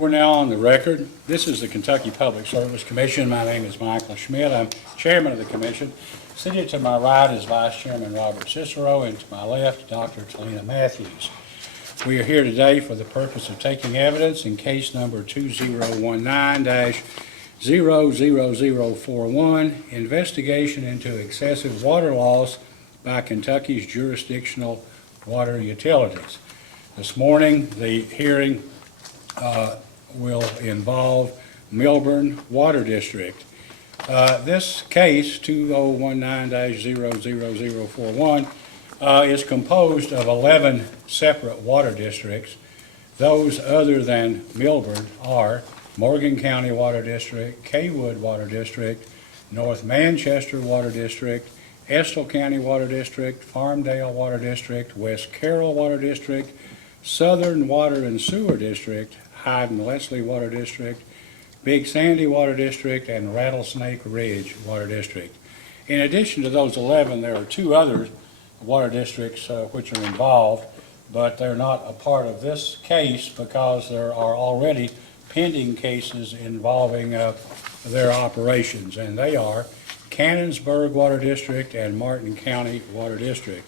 We're now on the record. This is the Kentucky Public Service Commission. My name is Michael Schmidt. I'm chairman of the commission. Seated to my right is Vice Chairman Robert Cicero, and to my left, Dr. Talina Matthews. We are here today for the purpose of taking evidence in case number 2019-00041, investigation into excessive water loss by Kentucky's jurisdictional water utilities. This morning, the hearing will involve Milburn Water District. This case, 2019-00041, is composed of 11 separate water districts. Those other than Milburn are Morgan County Water District, Kaywood Water District, North Manchester Water District, Estill County Water District, Farmdale Water District, West Carroll Water District, Southern Water and Sewer District, Hyde and Leslie Water District, Big Sandy Water District, and Rattlesnake Ridge Water District. In addition to those 11, there are two other water districts which are involved, but they're not a part of this case because there are already pending cases involving their operations, and they are Cannonsburg Water District and Martin County Water District.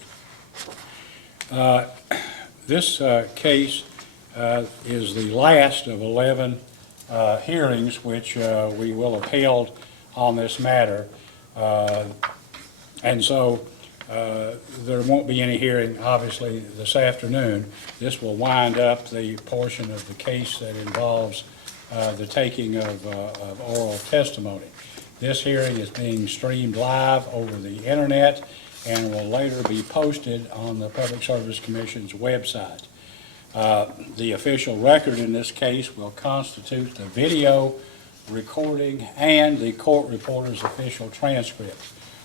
This case is the last of 11 hearings which we will have held on this matter, and so there won't be any hearing, obviously, this afternoon. This will wind up the portion of the case that involves the taking of oral testimony. This hearing is being streamed live over the internet and will later be posted on the Public Service Commission's website. The official record in this case will constitute the video recording and the court reporter's official transcript.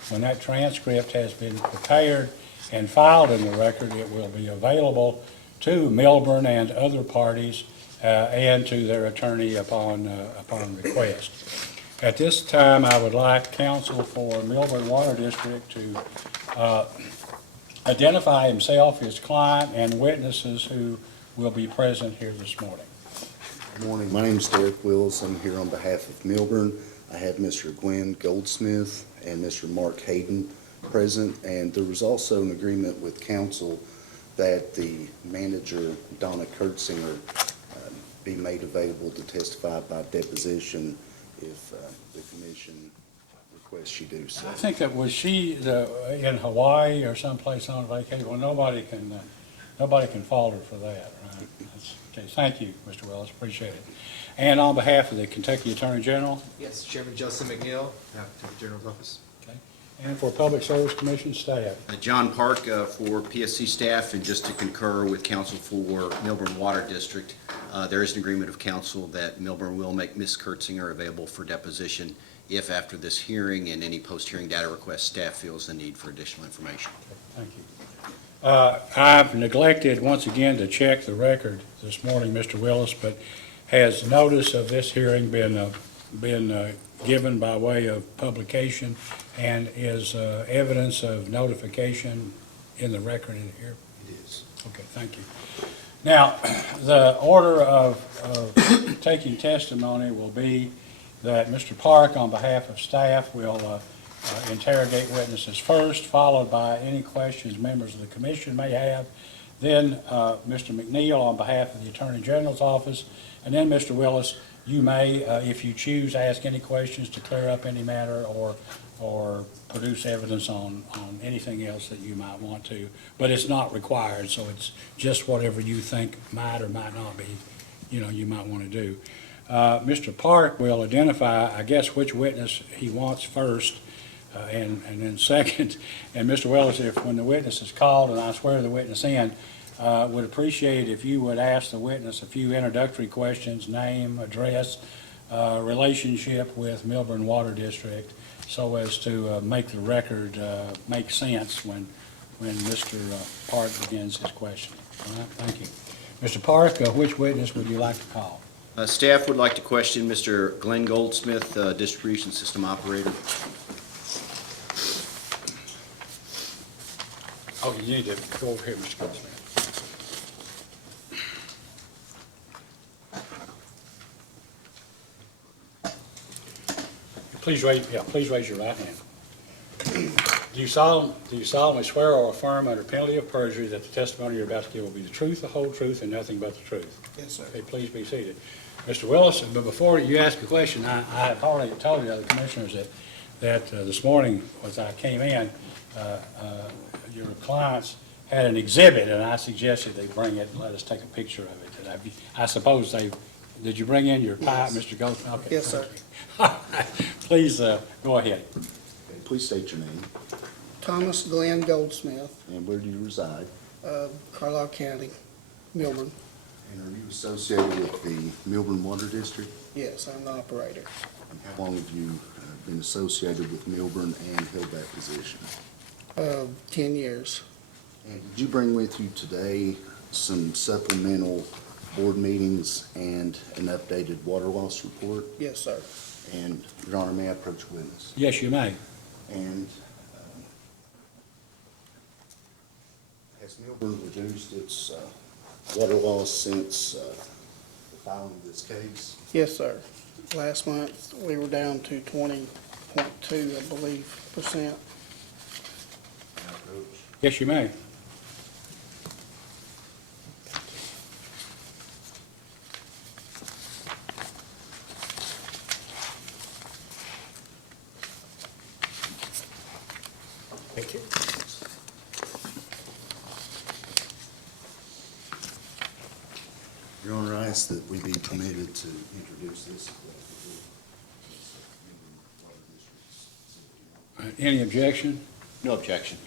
When that transcript has been prepared and filed in the record, it will be available to Milburn and other parties and to their attorney upon request. At this time, I would like counsel for Milburn Water District to identify himself, his client, and witnesses who will be present here this morning. Good morning. My name is Derek Wills. I'm here on behalf of Milburn. I have Mr. Glenn Goldsmith and Mr. Mark Hayden present, and there was also an agreement with council that the manager, Donna Kurtzinger, be made available to testify by deposition if the commission requests she do so. I think that was she in Hawaii or someplace on vacation. Well, nobody can fault her for that, right? Okay, thank you, Mr. Willis, appreciate it. And on behalf of the Kentucky Attorney General? Yes, Chairman Justin McNeil, Attorney General's Office. Okay. And for Public Service Commission staff? John Park for PSC staff, and just to concur with counsel for Milburn Water District, there is an agreement of council that Milburn will make Ms. Kurtzinger available for deposition if after this hearing and any post-hearing data request staff feels the need for additional information. Okay, thank you. I've neglected once again to check the record this morning, Mr. Willis, but has notice of this hearing been given by way of publication, and is evidence of notification in the record in here? It is. Okay, thank you. Now, the order of taking testimony will be that Mr. Park, on behalf of staff, will interrogate witnesses first, followed by any questions members of the commission may have. Then Mr. McNeil on behalf of the Attorney General's office, and then Mr. Willis, you may, if you choose, ask any questions to clear up any matter or produce evidence on anything else that you might want to, but it's not required, so it's just whatever you think might or might not be, you might want to do. Mr. Park will identify, I guess, which witness he wants first, and then second. And Mr. Willis, if when the witness is called and I swear the witness in, would appreciate if you would ask the witness a few introductory questions, name, address, relationship with Milburn Water District, so as to make the record make sense when Mr. Park begins his questioning. All right, thank you. Mr. Park, which witness would you like to call? Staff would like to question Mr. Glenn Goldsmith, distribution system operator. Oh, you need to go over here, Mr. Goldsmith. Please raise your right hand. Do you solemnly swear or affirm under penalty of perjury that the testimony you're about to give will be the truth, the whole truth, and nothing but the truth? Yes, sir. Okay, please be seated. Mr. Willis, but before you ask a question, I have already told the other commissioners that this morning, as I came in, your clients had an exhibit, and I suggested they bring it and let us take a picture of it. And I suppose did you bring in your pipe, Yes. Mr. Goldsmith? Okay, Yes, sir. thank you. Please, go ahead. Okay, please state your name Thomas Glenn Goldsmith, and where do you reside? Carlisle County, Milburn. And are you associated with the Milburn Water District? Yes, I'm the operator. And how long have you been associated with Milburn and held that position? 10 years. And did you bring with you today some supplemental board meetings and an updated water loss report? Yes, sir. And, Your Honor, may I approach a witness? Yes, you may. And has Milburn reduced its water loss since the filing of this case? Yes, sir. Last month, we were down to 20.2, I believe, %. May I approach? Yes, you may. Thank you. Your Honor, I ask that we be permitted to introduce this. Any objection? No objection.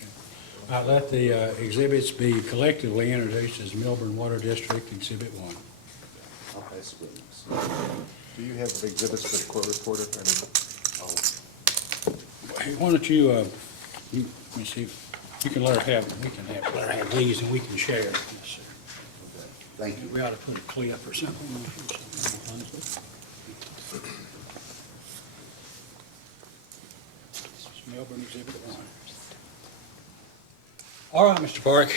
I let the exhibits be collectively introduced as Milburn Water District Exhibit 1. I'll pass the witness. Do you have exhibits for the court reporter? Hey, why don't you, let me see, you can let her have, let her have these and we can share. Yes, sir. Thank you. We ought to put a clip or something. Milburn Exhibit 1. All right, Mr. Park.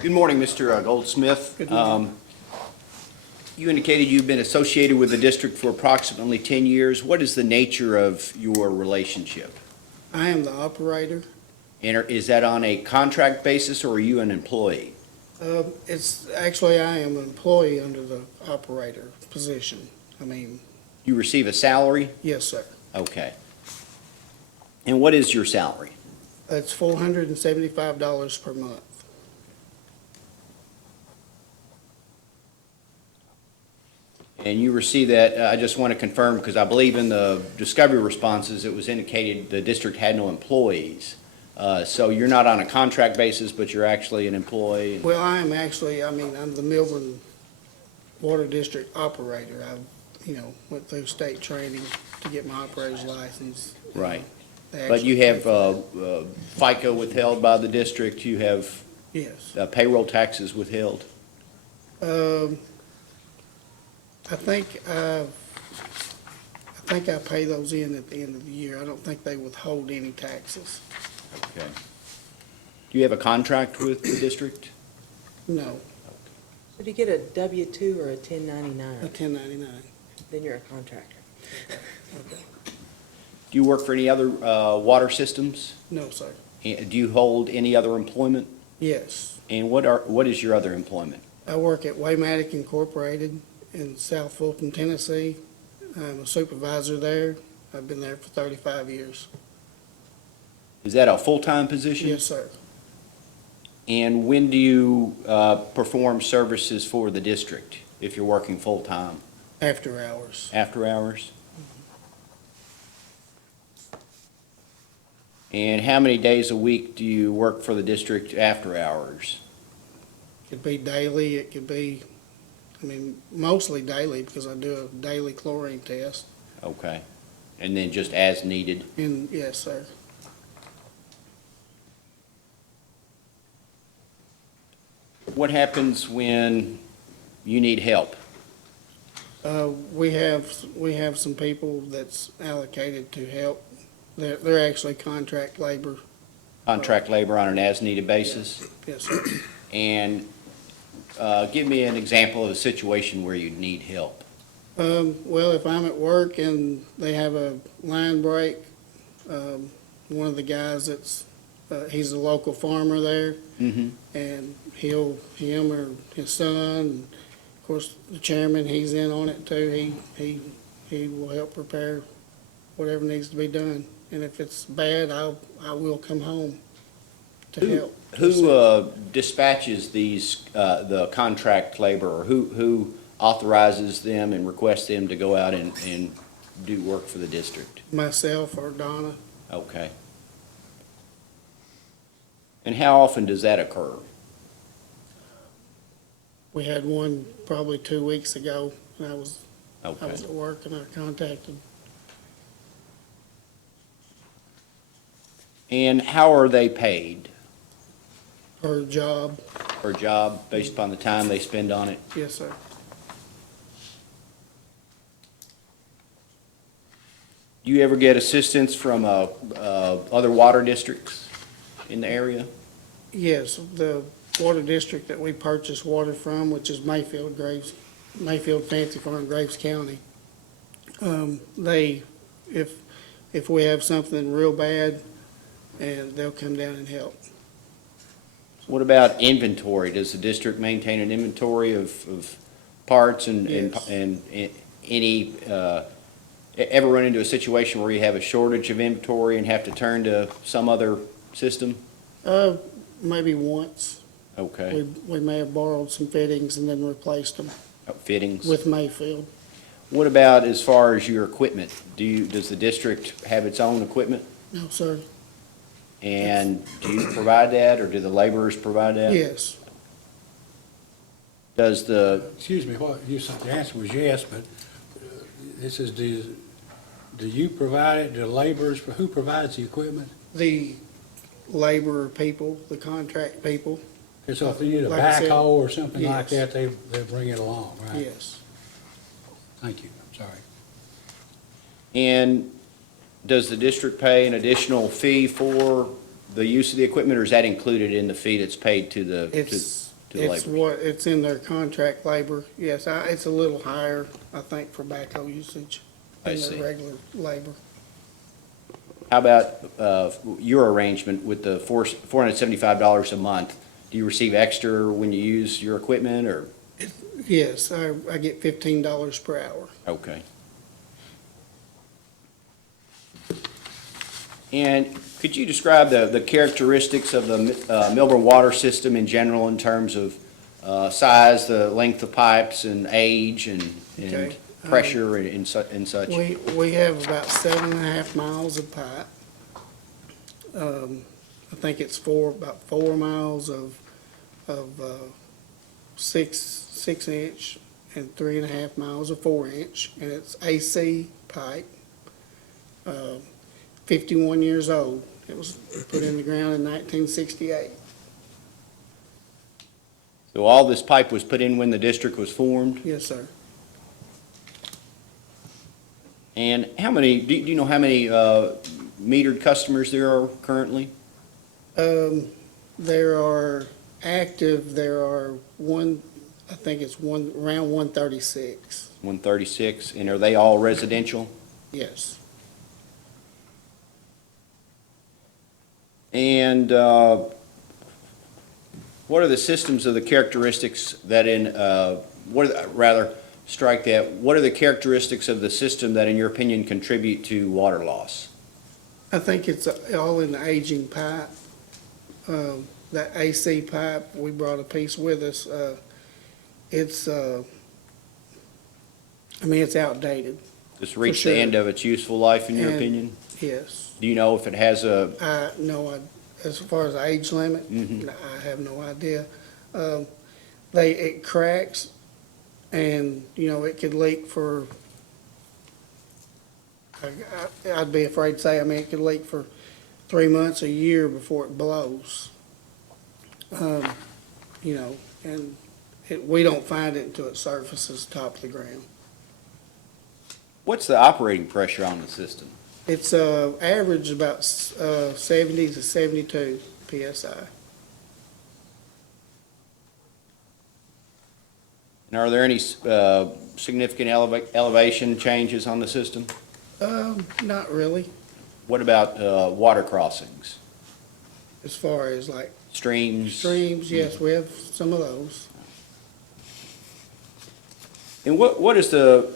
Good morning, Mr. Goldsmith. Good morning. You indicated you've been associated with the district for approximately 10 years. What is the nature of your relationship? I am the operator. And is that on a contract basis, or are you an employee? It's, actually, I am an employee under the operator position. I mean, You receive a salary? yes, sir. Okay. And what is your salary? It's $475 per month. And you receive that, I just want to confirm, because I believe in the discovery responses, it was indicated the district had no employees. So you're not on a contract basis, but you're actually an employee? Well, I am actually, I'm the Milburn Water District operator. I, went through state training to get my operator's license. Right. They But you have actually- FICA withheld by the district, you have Yes. payroll taxes withheld? I think I pay those in at the end of the year. I don't think they withhold any taxes. Okay. Do you have a contract with the district? No, So do you get a W-2 or a a 1099? 1099. Then you're a contractor. Do you work for any other water systems? No, sir. And do you hold any other employment? Yes. And what is your other employment? I work at Waymatic Incorporated in South Fulton, Tennessee. I'm a supervisor there. I've been there for 35 years. Is that a full-time position? Yes, sir. And when do you perform services for the district, if you're working full-time? After hours. After hours? And how many days a week do you work for the district after hours? It could be daily, it could be, mostly daily because I do a daily chlorine test. Okay. And then just as needed? And, yes, sir. What happens when you need help? We have some people that's allocated to help. They're actually contract labor. Contract labor on an as-needed basis? Yes, sir. And give me an example of a situation where you'd need help. Well, if I'm at work and they have a line break, one of the guys he's a local farmer there, Mm-hmm. and him or his son, and of course, the chairman, he's in on it too. He will help prepare whatever needs to be done. And if it's bad, I will come home to help. Who dispatches these, the contract laborer? Who authorizes them and requests them to go out and do work for the district? Myself or Donna. Okay. And how often does that occur? We had one probably 2 weeks ago, and I was Okay. at work and I contacted. And how are they paid? Her job. Per job, based upon the time they spend on it? Yes, sir. Do you ever get assistance from other water districts in the area? Yes, the water district that we purchase water from, which is Mayfield Fancy Farm, Graves County. If we have something real bad, and they'll come down and help. What about inventory? Does the district maintain an inventory of parts and Yes. any, ever run into a situation where you have a shortage of inventory and have to turn to some other system? Maybe once. Okay. We may have borrowed some fittings and then replaced them Fittings? with Mayfield. What about as far as your equipment? Does the district have its own equipment? No, sir. And do you provide that, or do the laborers provide that? Yes. Does the, Excuse me, what, you said the answer was yes, but this is, do you provide it, do laborers, who provides the equipment? The laborer people, the contract people, And so if you need a Like I said, backhoe or something like yes. that, they bring it along, right? yes. Thank you, I'm sorry. and does the district pay an additional fee for the use of the equipment, or is that included in the fee that's paid to the It's laborers? it's in their contract labor. Yes, it's a little higher, I think, for backhoe usage I than see. their regular labor. How about your arrangement with the $475 a month? Do you receive extra when you use your equipment, or? Yes, I get $15 per hour. Okay. And could you describe the characteristics of the Milburn water system in general in terms of size, the length of pipes, and age, and Okay. pressure and such? We have about 7.5 miles of pipe. I think it's about 4 miles of 6-inch and 3.5 miles of 4-inch, and it's AC pipe. 51 years old. It was put in the ground in 1968. So all this pipe was put in when the district was formed? Yes, sir. And how many, do you know how many metered customers there are currently? There are I think it's around 136. 136, and are they all residential? Yes. And what are the systems of the characteristics that what are the characteristics of the system that in your opinion contribute to water loss? I think it's all in the aging pipe. That AC pipe, we brought a piece with us. It's outdated. Just reached For the sure. end of its useful life in your And- opinion? Yes. Do you know if it has a, As far as age limit, Mhm. I have no idea. It cracks and, it could leak for, I'd be afraid to say, it could leak for 3 months, a year before it blows. And we don't find it until it surfaces top of the ground. what's the operating pressure on the system? It's average about 70 to 72 PSI. And are there any significant elevation changes on the system? Not really, What about water crossings, as far as like streams? streams, yes, we have some of those. And what is the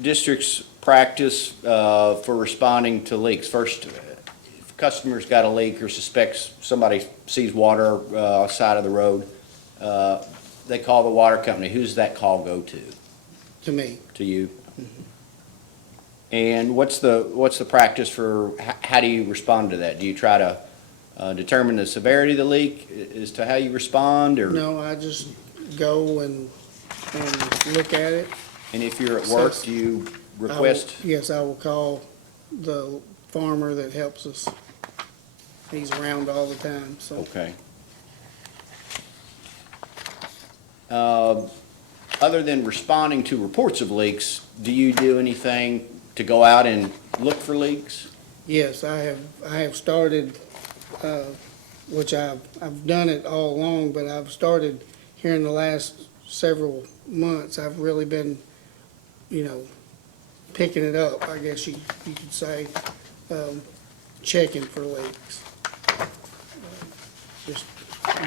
district's practice for responding to leaks? First, if a customer's got a leak or suspects somebody sees water side of the road, they call the water company. Who's that call go To me, to you? And what's the practice for, how do you respond to that? Do you try to determine the severity of the leak as to how you respond, or? no, I just go and look at it. And if you're at work, do you request? Yes, I will call the farmer that helps us. He's around all the time, so. Okay. Other than responding to reports of leaks, do you do anything to go out and look for leaks? Yes, I have started, which I've done it all along, but I've started here in the last several months. I've really been, picking it up, I guess you could say, checking for leaks. Just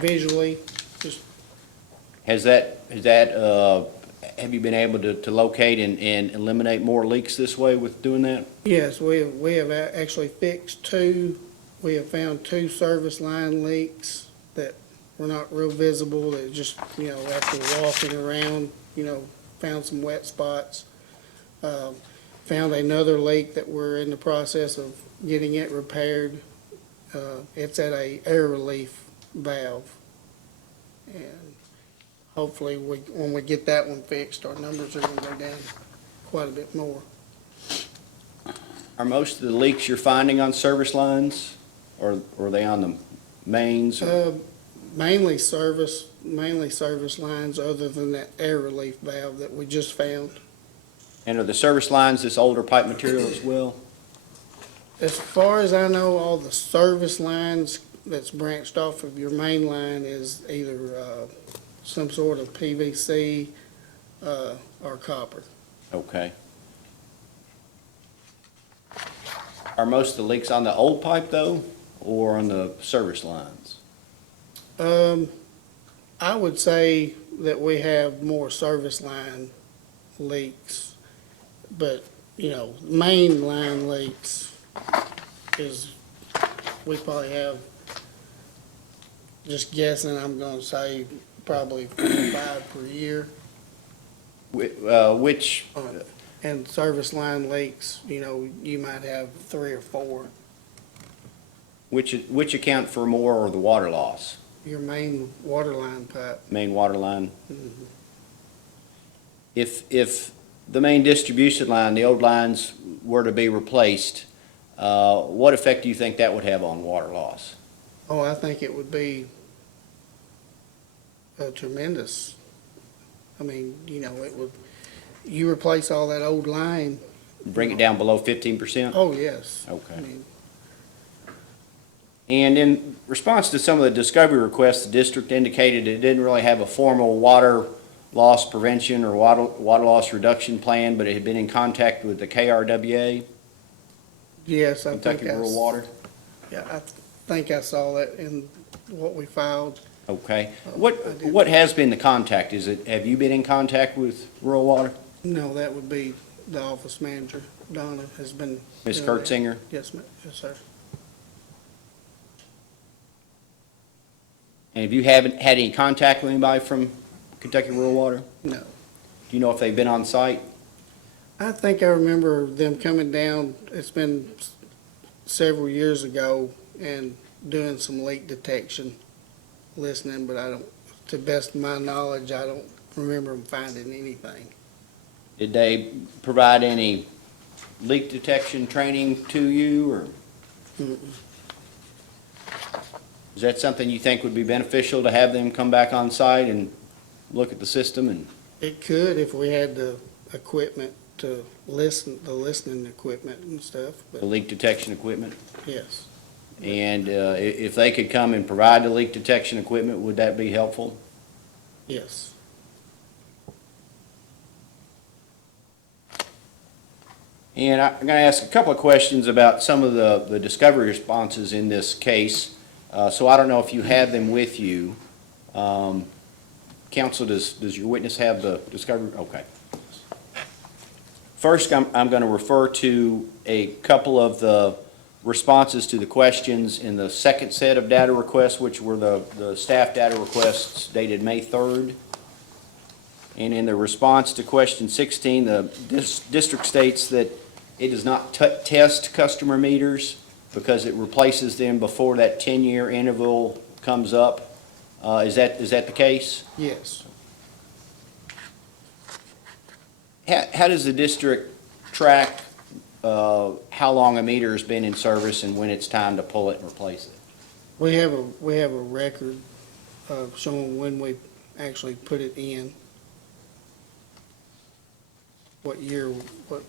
visually, just, Have you been able to locate and eliminate more leaks this way with doing that? yes, we have actually fixed two. We have found two service line leaks that were not real visible, that just, after walking around, found some wet spots. Found another leak that we're in the process of getting it repaired. It's at a air relief valve. And hopefully, when we get that one fixed, our numbers are gonna go down quite a bit more. Are most of the leaks you're finding on service lines, or are they on the mains? Mainly service lines, other than that air relief valve that we just found. And are the service lines this older pipe material as well? As far as I know, all the service lines that's branched off of your main line is either some sort of PVC or copper. Okay. Are most of the leaks on the old pipe though, or on the service lines? I would say that we have more service line leaks, but, main line leaks is, we probably have, just guessing, I'm gonna say probably 4 or 5 per year. Which, And service line leaks, you might have 3 or 4. which account for more, or the water loss? Your main water line pipe. Main water line? If the main distribution line, the old lines, were to be replaced, what effect do you think that would have on water loss? Oh, I think it would be tremendous. I mean, it would, you replace all that old line. Bring it down below 15%? Oh, yes. I Okay. mean, And in response to some of the discovery requests, the district indicated it didn't really have a formal water loss prevention or water loss reduction plan, but it had been in contact with the KRWA, yes, I think Kentucky Rural Water. Yeah, I think I saw that in what we filed. Okay. I did. What has been the contact? Have you been in contact with Rural Water? No, that would be the office manager. Donna has been. Ms. doing that. Kurtzinger? Yes, yes, sir. And have you haven't had any contact with anybody from Kentucky Rural Water? No. Do you know if they've been on site? I think I remember them coming down, it's been several years ago, and doing some leak detection, listening, but I don't, to best of my knowledge, I don't remember them finding anything. Did they provide any leak detection training to you, or Mm-mm. is that something you think would be beneficial to have them come back on site and look at the system and? It could if we had the equipment to listen, the listening equipment and stuff, The but leak detection equipment? yes, And if they could come and provide the leak detection equipment, would that be helpful? yes. And I'm going to ask a couple of questions about some of the discovery responses in this case. So I don't know if you have them with you. Counsel, does your witness have the discovery? Okay. First, I'm going to refer to a couple of the responses to the questions in the second set of data requests, which were the staff data requests dated May 3rd. And in the response to question 16, the district states that it does not test customer meters because it replaces them before that 10-year interval comes up. Is that the case? Yes. How does the district track how long a meter has been in service and when it's time to pull it and replace it? We have a record of showing when we actually put it in. What year we put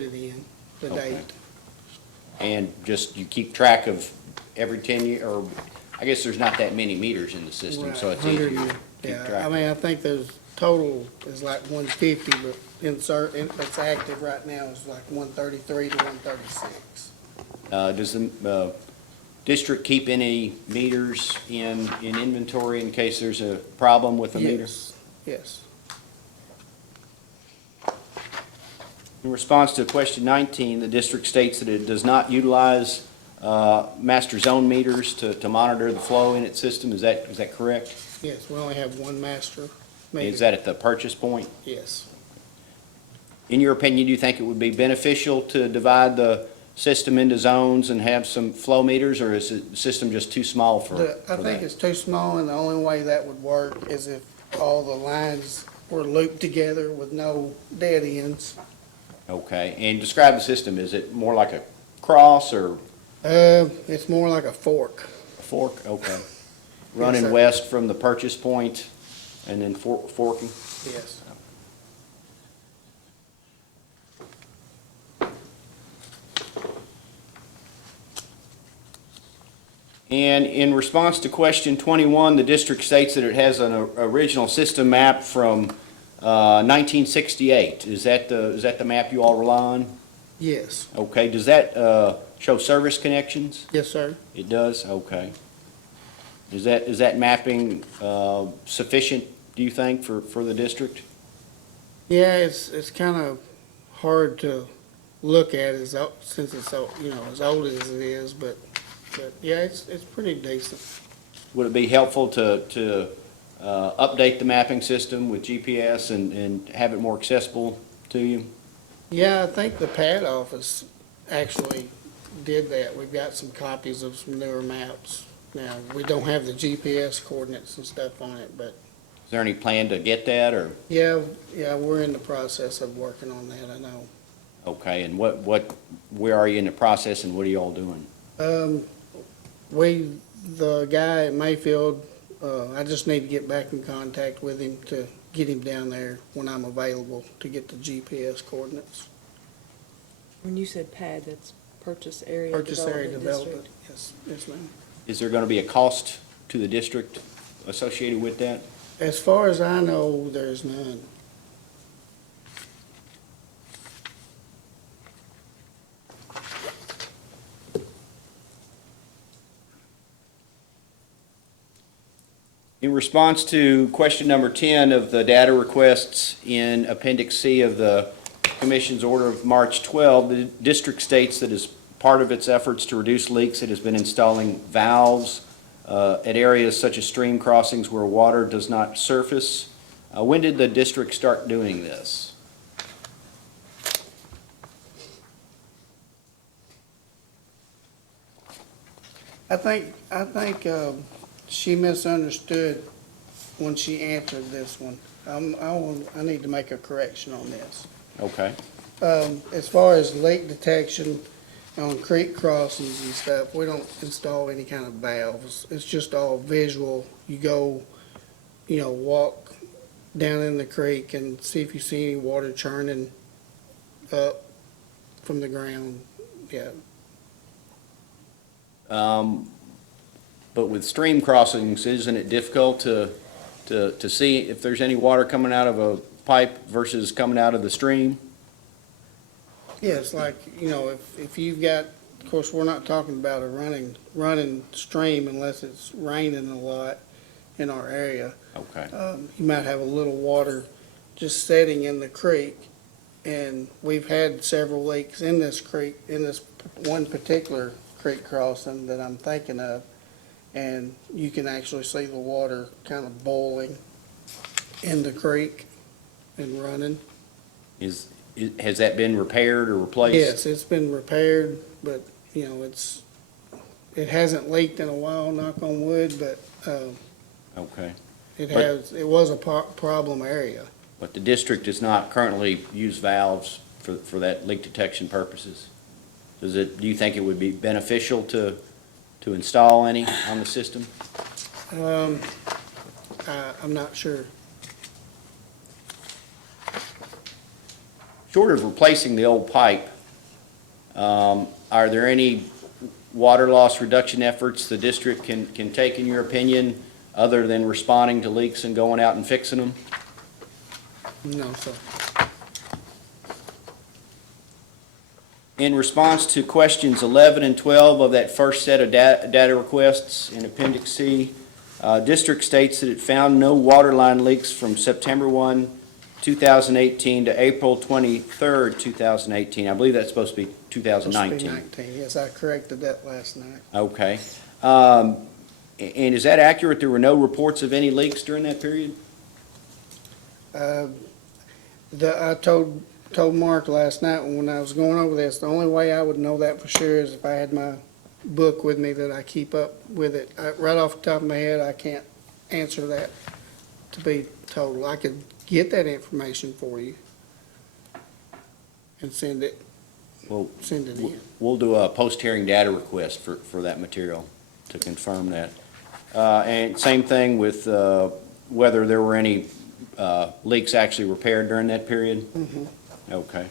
it in, the Okay. date. And just, you keep track of every 10 year, or I guess there's not that many meters in the system, so it's easier to 100, keep yeah, track. I mean, I think there's total is like 150, but that's active right now is like 133 to 136. Does the district keep any meters in inventory in case there's a problem with a meter? Yes. In response to question 19, the district states that it does not utilize master zone meters to monitor the flow in its system. Is that correct? Yes, we only have one master meter. Is that at the purchase point? Yes. In your opinion, do you think it would be beneficial to divide the system into zones and have some flow meters, or is the system just too small for I think that? it's too small, and the only way that would work is if all the lines were looped together with no dead ends. Okay, and describe the system. Is it more like a cross or It's more like a fork. a fork? Okay. Running sir. west from the purchase point and then forking? Yes. And in response to question 21, the district states that it has an original system map from 1968. Is that the map you all rely on? Yes. Okay, does that show service connections? Yes, sir. It does? Okay. Is that mapping sufficient, do you think, for the district? Yeah, it's kind of hard to look at since it's so, as old as it is, but yeah, it's pretty decent. Would it be helpful to update the mapping system with GPS and have it more accessible to you? Yeah, I think the pad office actually did that. We've got some copies of some newer maps. Now, we don't have the GPS coordinates and stuff on it, but Is there any plan to get that, or? yeah, we're in the process of working on that, I know. Okay, and where are you in the process and what are you all doing? The guy at Mayfield, I just need to get back in contact with him to get him down there when I'm available to get the GPS coordinates. When you said pad, that's purchase area Purchase area development development, district. yes, ma'am. Is there gonna be a cost to the district associated with that? As far as I know, there's none. In response to question number 10 of the data requests in Appendix C of the Commission's order of March 12, the district states that as part of its efforts to reduce leaks, it has been installing valves at areas such as stream crossings where water does not surface. When did the district start doing this? I think she misunderstood when she answered this one. I need to make a correction on this. Okay. As far as leak detection on creek crossings and stuff, we don't install any kind of valves. It's just all visual. You go, walk down in the creek and see if you see any water churning up from the ground. Yeah. But with stream crossings, isn't it difficult to see if there's any water coming out of a pipe versus coming out of the stream? Yeah, it's like, if you've got, of course, we're not talking about a running stream unless it's raining a lot in our area. Okay. You might have a little water just setting in the creek, and we've had several leaks in this creek, in this one particular creek crossing that I'm thinking of, and you can actually see the water kind of boiling in the creek and running. Has that been repaired or replaced? Yes, it's been repaired, but, it hasn't leaked in a while, knock on wood, but, Okay. it was a problem area. But the district does not currently use valves for that leak detection purposes? Do you think it would be beneficial to install any on the system? I'm not sure. Short of replacing the old pipe, are there any water loss reduction efforts the district can take, in your opinion, other than responding to leaks and going out and fixing them? No, sir. In response to questions 11 and 12 of that first set of data requests in Appendix C, district states that it found no water line leaks from September 1, 2018 to April 23rd, 2018. I believe that's supposed to be 2019. Supposed to be 19, yes, I corrected that last night. Okay. And is that accurate? There were no reports of any leaks during that period? I told Mark last night when I was going over this, the only way I would know that for sure is if I had my book with me that I keep up with it. Right off the top of my head, I can't answer that to be total. I could get that information for you and send it in. We'll do a post-hearing data request for that material to confirm that. And same thing with whether there were any leaks actually repaired during that period? Mhm. Okay.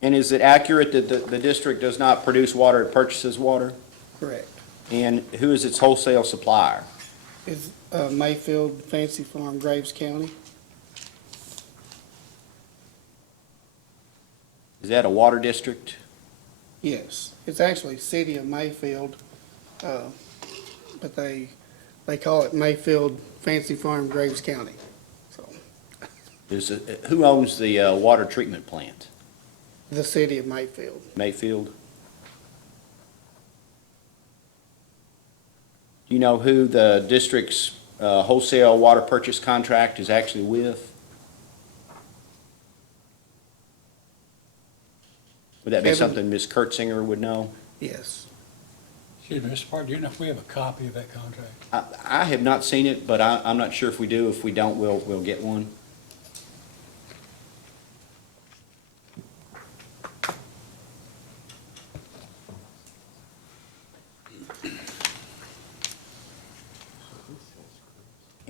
And is it accurate that the district does not produce water, it purchases water? Correct. And who is its wholesale supplier? Is Mayfield Fancy Farm, Graves County? Is that a water district? Yes, it's actually City of Mayfield, but they call it Mayfield Fancy Farm, Graves County. So, Who owns the water treatment plant? the City of Mayfield. Mayfield? Do you know who the district's wholesale water purchase contract is actually with? Would that be Kevin? something Ms. Kurtzinger would know? Yes. Excuse me, Mr. Park, do you know if we have a copy of that contract? I have not seen it, but I'm not sure if we do. If we don't, we'll get one.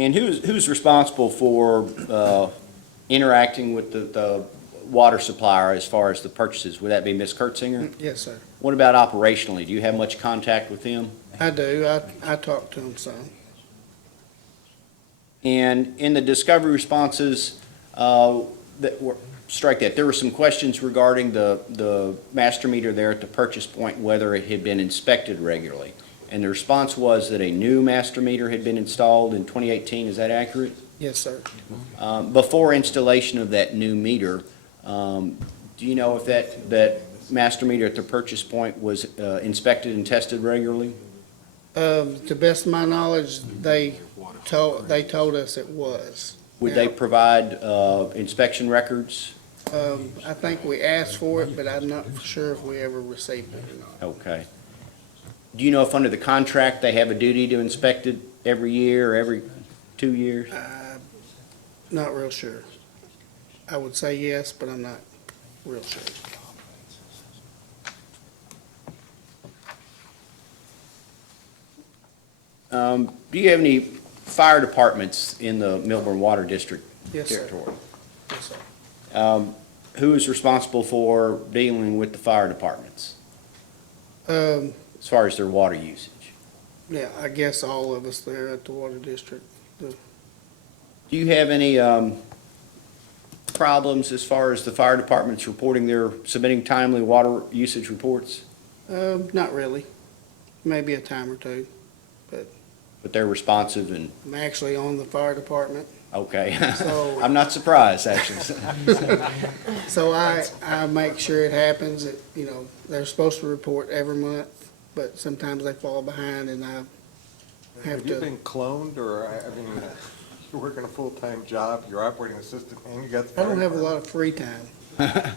And who's responsible for interacting with the water supplier as far as the purchases? Would that be Ms. Kurtzinger? Yes, sir. What about operationally? Do you have much contact with them? I do. I talk to them some. And in the discovery responses, strike that, there were some questions regarding the master meter there at the purchase point, whether it had been inspected regularly. And the response was that a new master meter had been installed in 2018. Is that accurate? Yes, sir. Before installation of that new meter, do you know if that master meter at the purchase point was inspected and tested regularly? To the best of my knowledge, they told us it was. Would they provide inspection records? I think we asked for it, but I'm not sure if we ever received it or not. Okay. Do you know if under the contract they have a duty to inspect it every year or every 2 years? Not real sure. I would say yes, but I'm not real sure. Do you have any fire departments in the Milburn Water District Yes, sir. territory? Yes, sir. Who is responsible for dealing with the fire departments as far as their water usage? Yeah, I guess all of us there at the water district. Do you have any problems as far as the fire department's reporting their submitting timely water usage reports? Not really. Maybe a time or two. But they're responsive and, I'm actually on the fire department, okay. So- I'm not surprised, actually. so I make sure it happens. They're supposed to report every month, but sometimes they fall behind and I have Have you to. been cloned, or, I mean, you're working a full-time job, you're operating a system, and you got the I don't fire have a lot department? of free time.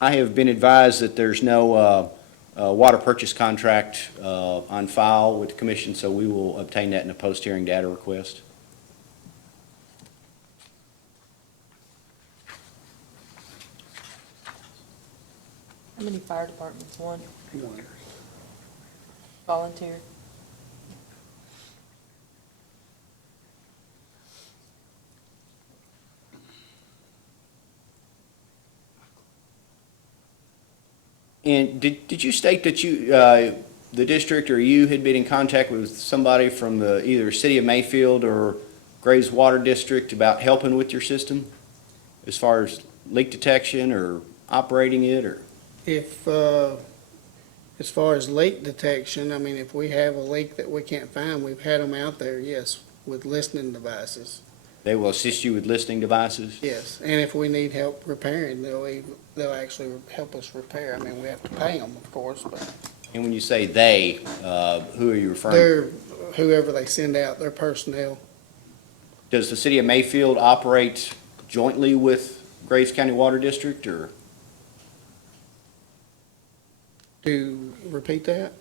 I have been advised that there's no water purchase contract on file with the commission, so we will obtain that in a post-hearing data request. How many fire departments? One? Volunteer? And did you state that you, the district or you had been in contact with somebody from the either city of Mayfield or Graves Water District about helping with your system? As far as leak detection or operating it, or? If, as far as leak detection, I mean, if we have a leak that we can't find, we've had them out there, yes, with listening devices, They will assist you with listening devices? yes. And if we need help repairing, they'll actually help us repair. I mean, we have to pay them, of course, but And when you say they, who are you referring? they're, whoever they send out, their personnel. Does the city of Mayfield operate jointly with Graves County Water District, or? To repeat that?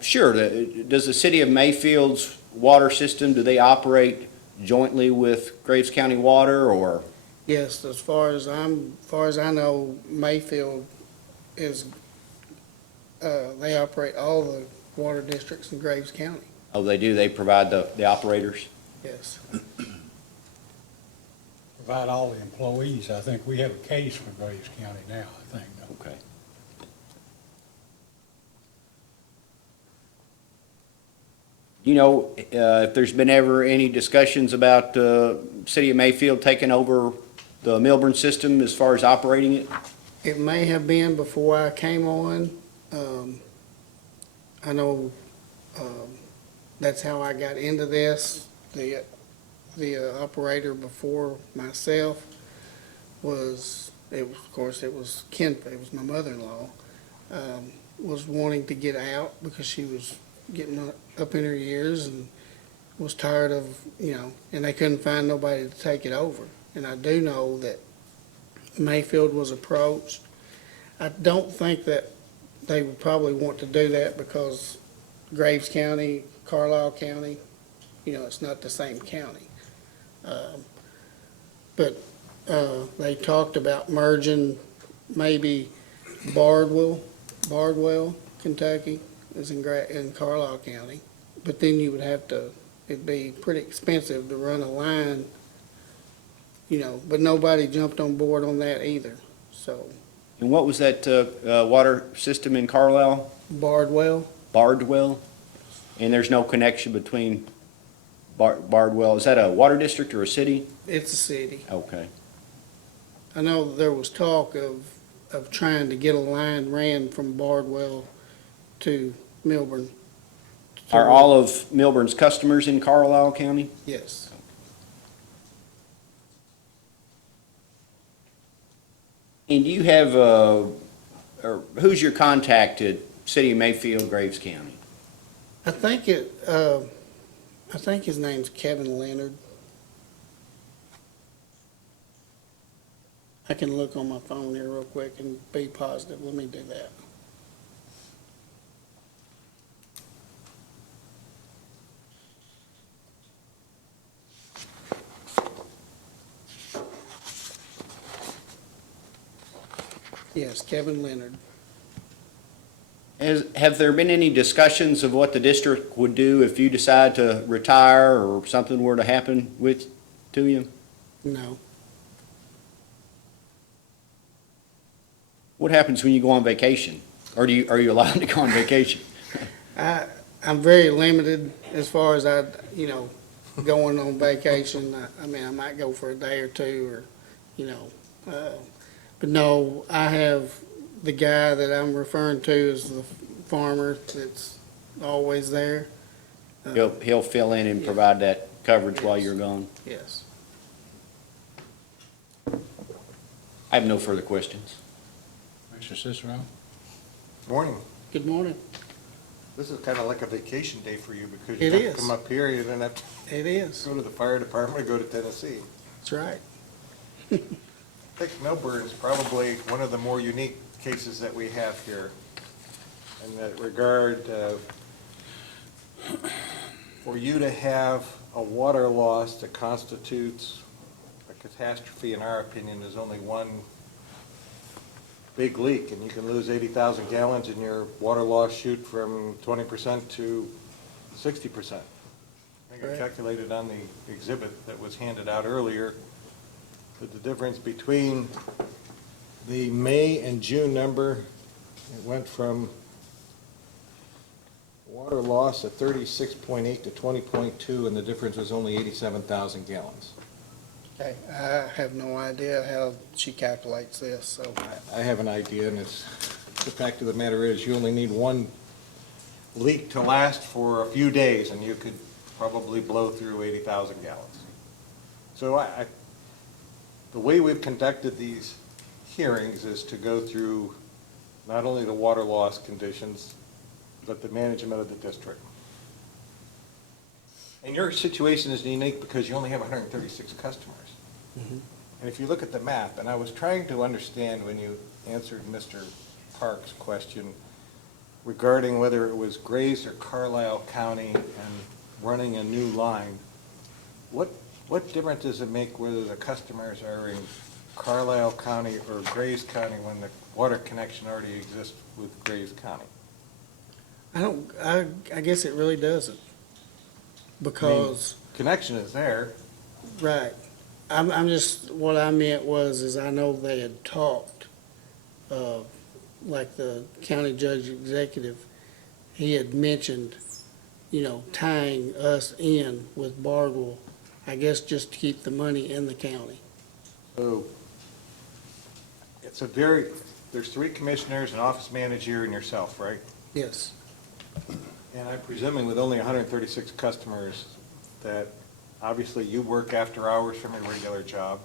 Sure. Does the city of Mayfield's water system, do they operate jointly with Graves County Water, or? Yes, as far as I know, Mayfield is, they operate all the water districts in Graves County, Oh, they do, they provide the operators? yes. Provide all the employees. I think we have a case for Graves County now, I think. Okay. You know, if there's been ever any discussions about the city of Mayfield taking over the Milburn system as far as operating it? It may have been before I came on. I know, that's how I got into this. The operator before myself was, of course, it was it was my mother-in-law, was wanting to get out because she was getting up in her years and was tired of, and they couldn't find nobody to take it over. And I do know that Mayfield was approached. I don't think that they would probably want to do that because Graves County, Carlisle County, it's not the same county. But they talked about merging maybe Bardwell, Kentucky, is in Carlisle County. But then you would have to, it'd be pretty expensive to run a line, but nobody jumped on board on that either. So And what was that water system in Carlisle? Bardwell, Bardwell? And there's no connection between Bardwell, is that a water district or a city? it's a city. Okay. I know there was talk of trying to get a line ran from Bardwell to Milburn. Are all of Milburn's customers in Carlisle County? Yes. And do you have, or who's your contact at City of Mayfield, Graves County? I think his name's Kevin Leonard. I can look on my phone here real quick and be positive. Let me do that. Yes, Kevin Leonard. Have there been any discussions of what the district would do if you decide to retire or something were to happen to you? No. What happens when you go on vacation? Or are you allowed to go on vacation? I'm very limited as far as going on vacation. I mean, I might go for a day or two or, you know. But no, I have the guy that I'm referring to is the farmer that's always there. He'll fill in and Yeah. provide that coverage while Yes. you're gone. Yes. I have no further questions. Mr. Cicero? Morning. Good morning. This is kind of like a vacation day for you because It you have is. to come up here, you don't have to It is. go to the fire department or go to Tennessee. That's right. I think Milburn is probably one of the more unique cases that we have here in that regard. For you to have a water loss that constitutes a catastrophe, in our opinion, is only one big leak, and you can lose 80,000 gallons and your water loss shoot from 20% to 60%. I think I Right. calculated on the exhibit that was handed out earlier that the difference between the May and June number, it went from water loss at 36.8 to 20.2, and the difference was only 87,000 gallons. Okay. I have no idea how she calculates this, so. I have an idea, and it's, the fact of the matter is, you only need one leak to last for a few days, and you could probably blow through 80,000 gallons. So the way we've conducted these hearings is to go through not only the water loss conditions, but the management of the district. And your situation is unique because you only have 136 customers. And if you look at the map, and I was trying to understand when you answered Mr. Park's question regarding whether it was Grays or Carlisle County and running a new line, what difference does it make whether the customers are in Carlisle County or Grays County when the water connection already exists with Grays County? I guess it really doesn't. Because, Connection is there. right, I'm just, what I meant is I know they had talked, like the county judge executive, he had mentioned, tying us in with Bardwell, I guess just to keep the money in the county. So there's three commissioners, an office manager, and yourself, right? Yes, And I'm presuming with only 136 customers, that obviously you work after hours from your regular job.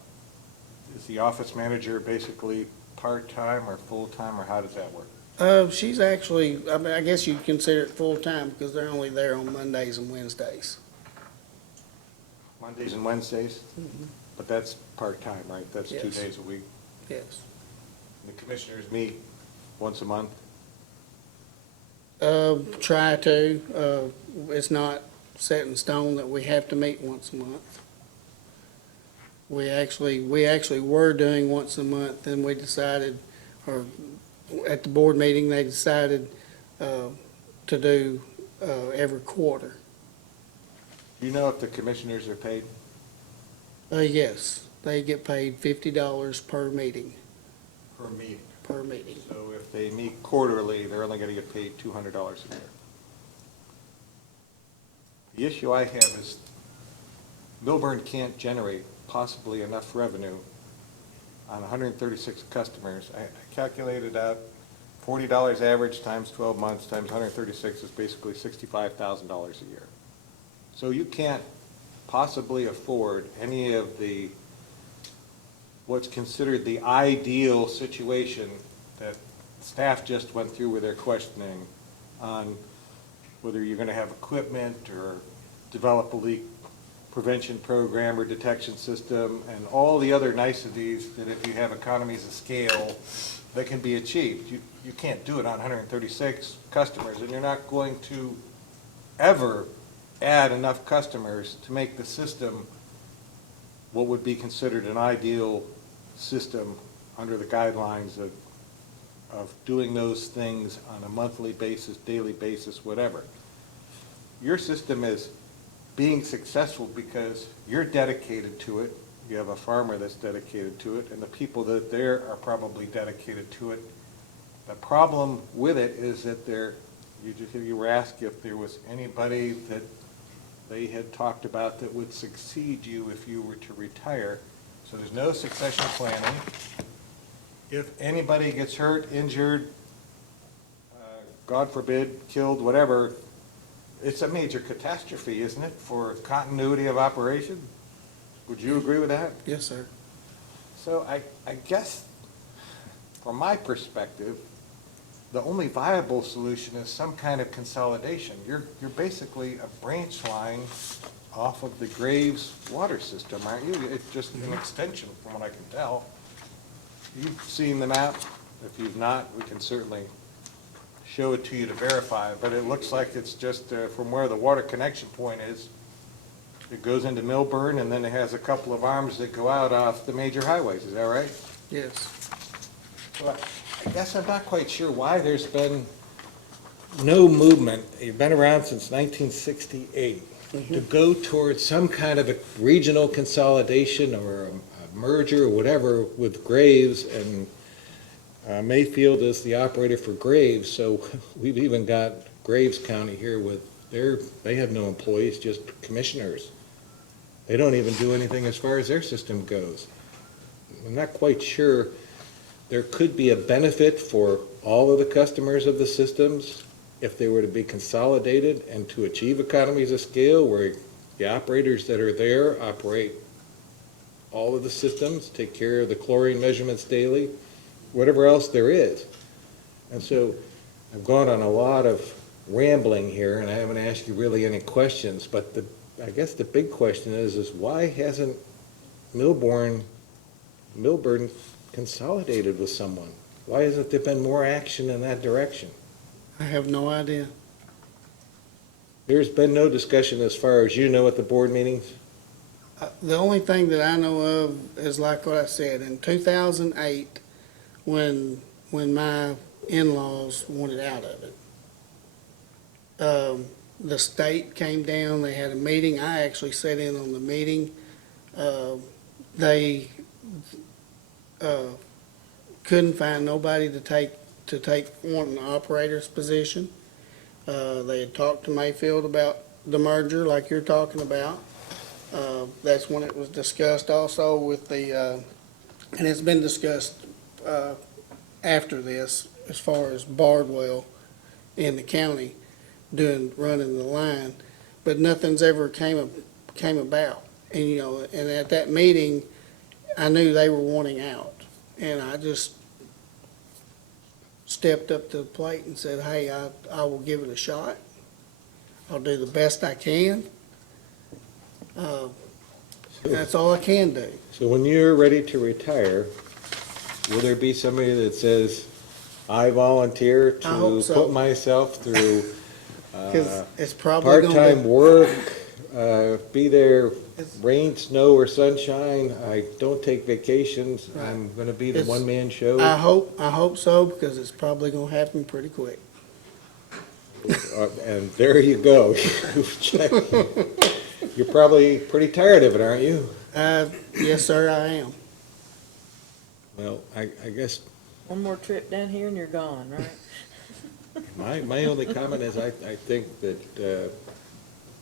Is the office manager basically part-time or full-time, or how does that work? she's actually, I mean, I guess you'd consider it full-time because they're only there on Mondays and Wednesdays. Mondays and Wednesdays? Mhm. But that's part-time, right? That's 2 Yes. days a week? Yes. The commissioners meet once a month? Try to, it's not set in stone that we have to meet once a month. We actually were doing once a month, then we decided, or at the board meeting, they decided, to do, every quarter. Do you know if the commissioners are paid? Yes, they get paid $50 per meeting, Per meeting. per meeting. So if they meet quarterly, they're only gonna get paid $200 a year. The issue I have is Milburn can't generate possibly enough revenue on 136 customers. I calculated out $40 average times 12 months times 136 is basically $65,000 a year. So you can't possibly afford any of the, what's considered the ideal situation that staff just went through with their questioning on whether you're going to have equipment or develop a leak prevention program or detection system and all the other niceties that if you have economies of scale that can be achieved. You can't do it on 136 customers, and you're not going to ever add enough customers to make the system what would be considered an ideal system under the guidelines of doing those things on a monthly basis, daily basis, whatever. Your system is being successful because you're dedicated to it, you have a farmer that's dedicated to it, and the people that there are probably dedicated to it. The problem with it is that you were asked if there was anybody that they had talked about that would succeed you if you were to retire. So there's no succession planning. If anybody gets hurt, injured, God forbid, killed, whatever, it's a major catastrophe, isn't it, for continuity of operation? Would you agree with that? Yes, sir. So I guess, from my perspective, the only viable solution is some kind of consolidation. You're basically a branch line off of the Graves water system, aren't you? It's just an extension, from what I can tell. You've seen the map. If you've not, we can certainly show it to you to verify, but it looks like it's just from where the water connection point is. It goes into Milburn, and then it has a couple of arms that go out off the major highways. Is that right? Yes. Well, I guess I'm not quite sure why there's been no movement. You've been around since 1968 to go towards some kind of a regional consolidation or a merger or whatever with Graves, and Mayfield is the operator for Graves, so we've even got Graves County here with they have no employees, just commissioners. They don't even do anything as far as their system goes. I'm not quite sure. There could be a benefit for all of the customers of the systems if they were to be consolidated and to achieve economies of scale where the operators that are there operate all of the systems, take care of the chlorine measurements daily, whatever else there is. And so I've gone on a lot of rambling here, and I haven't asked you really any questions, but I guess the big question is why hasn't Milburn consolidated with someone? Why hasn't there been more action in that direction? I have no idea. There's been no discussion as far as you know at the board meetings? The only thing that I know of is like what I said, in 2008, when my in-laws wanted out of it. The state came down, they had a meeting, I actually sat in on the meeting. They couldn't find nobody to take one operator's position. They had talked to Mayfield about the merger like you're talking about. That's when it was discussed also with and it's been discussed after this as far as Bardwell in the county running the line, but nothing's ever came about. And, and at that meeting, I knew they were wanting out, and I just stepped up to the plate and said, hey, I will give it a shot. I'll do the best I can. That's all I can do. So when you're ready to retire, will there be somebody that says, I volunteer I hope to so. put myself through Because it's probably going part-time to work, be there It's- rain, snow, or sunshine, I don't take vacations, Right. I'm gonna be the It's- one-man show? I hope so, because it's probably going to happen pretty quick. And there you go. You're probably pretty tired of it, aren't you? Yes, sir, I am. Well, I guess One more trip down here and you're gone, right? my only comment is I think that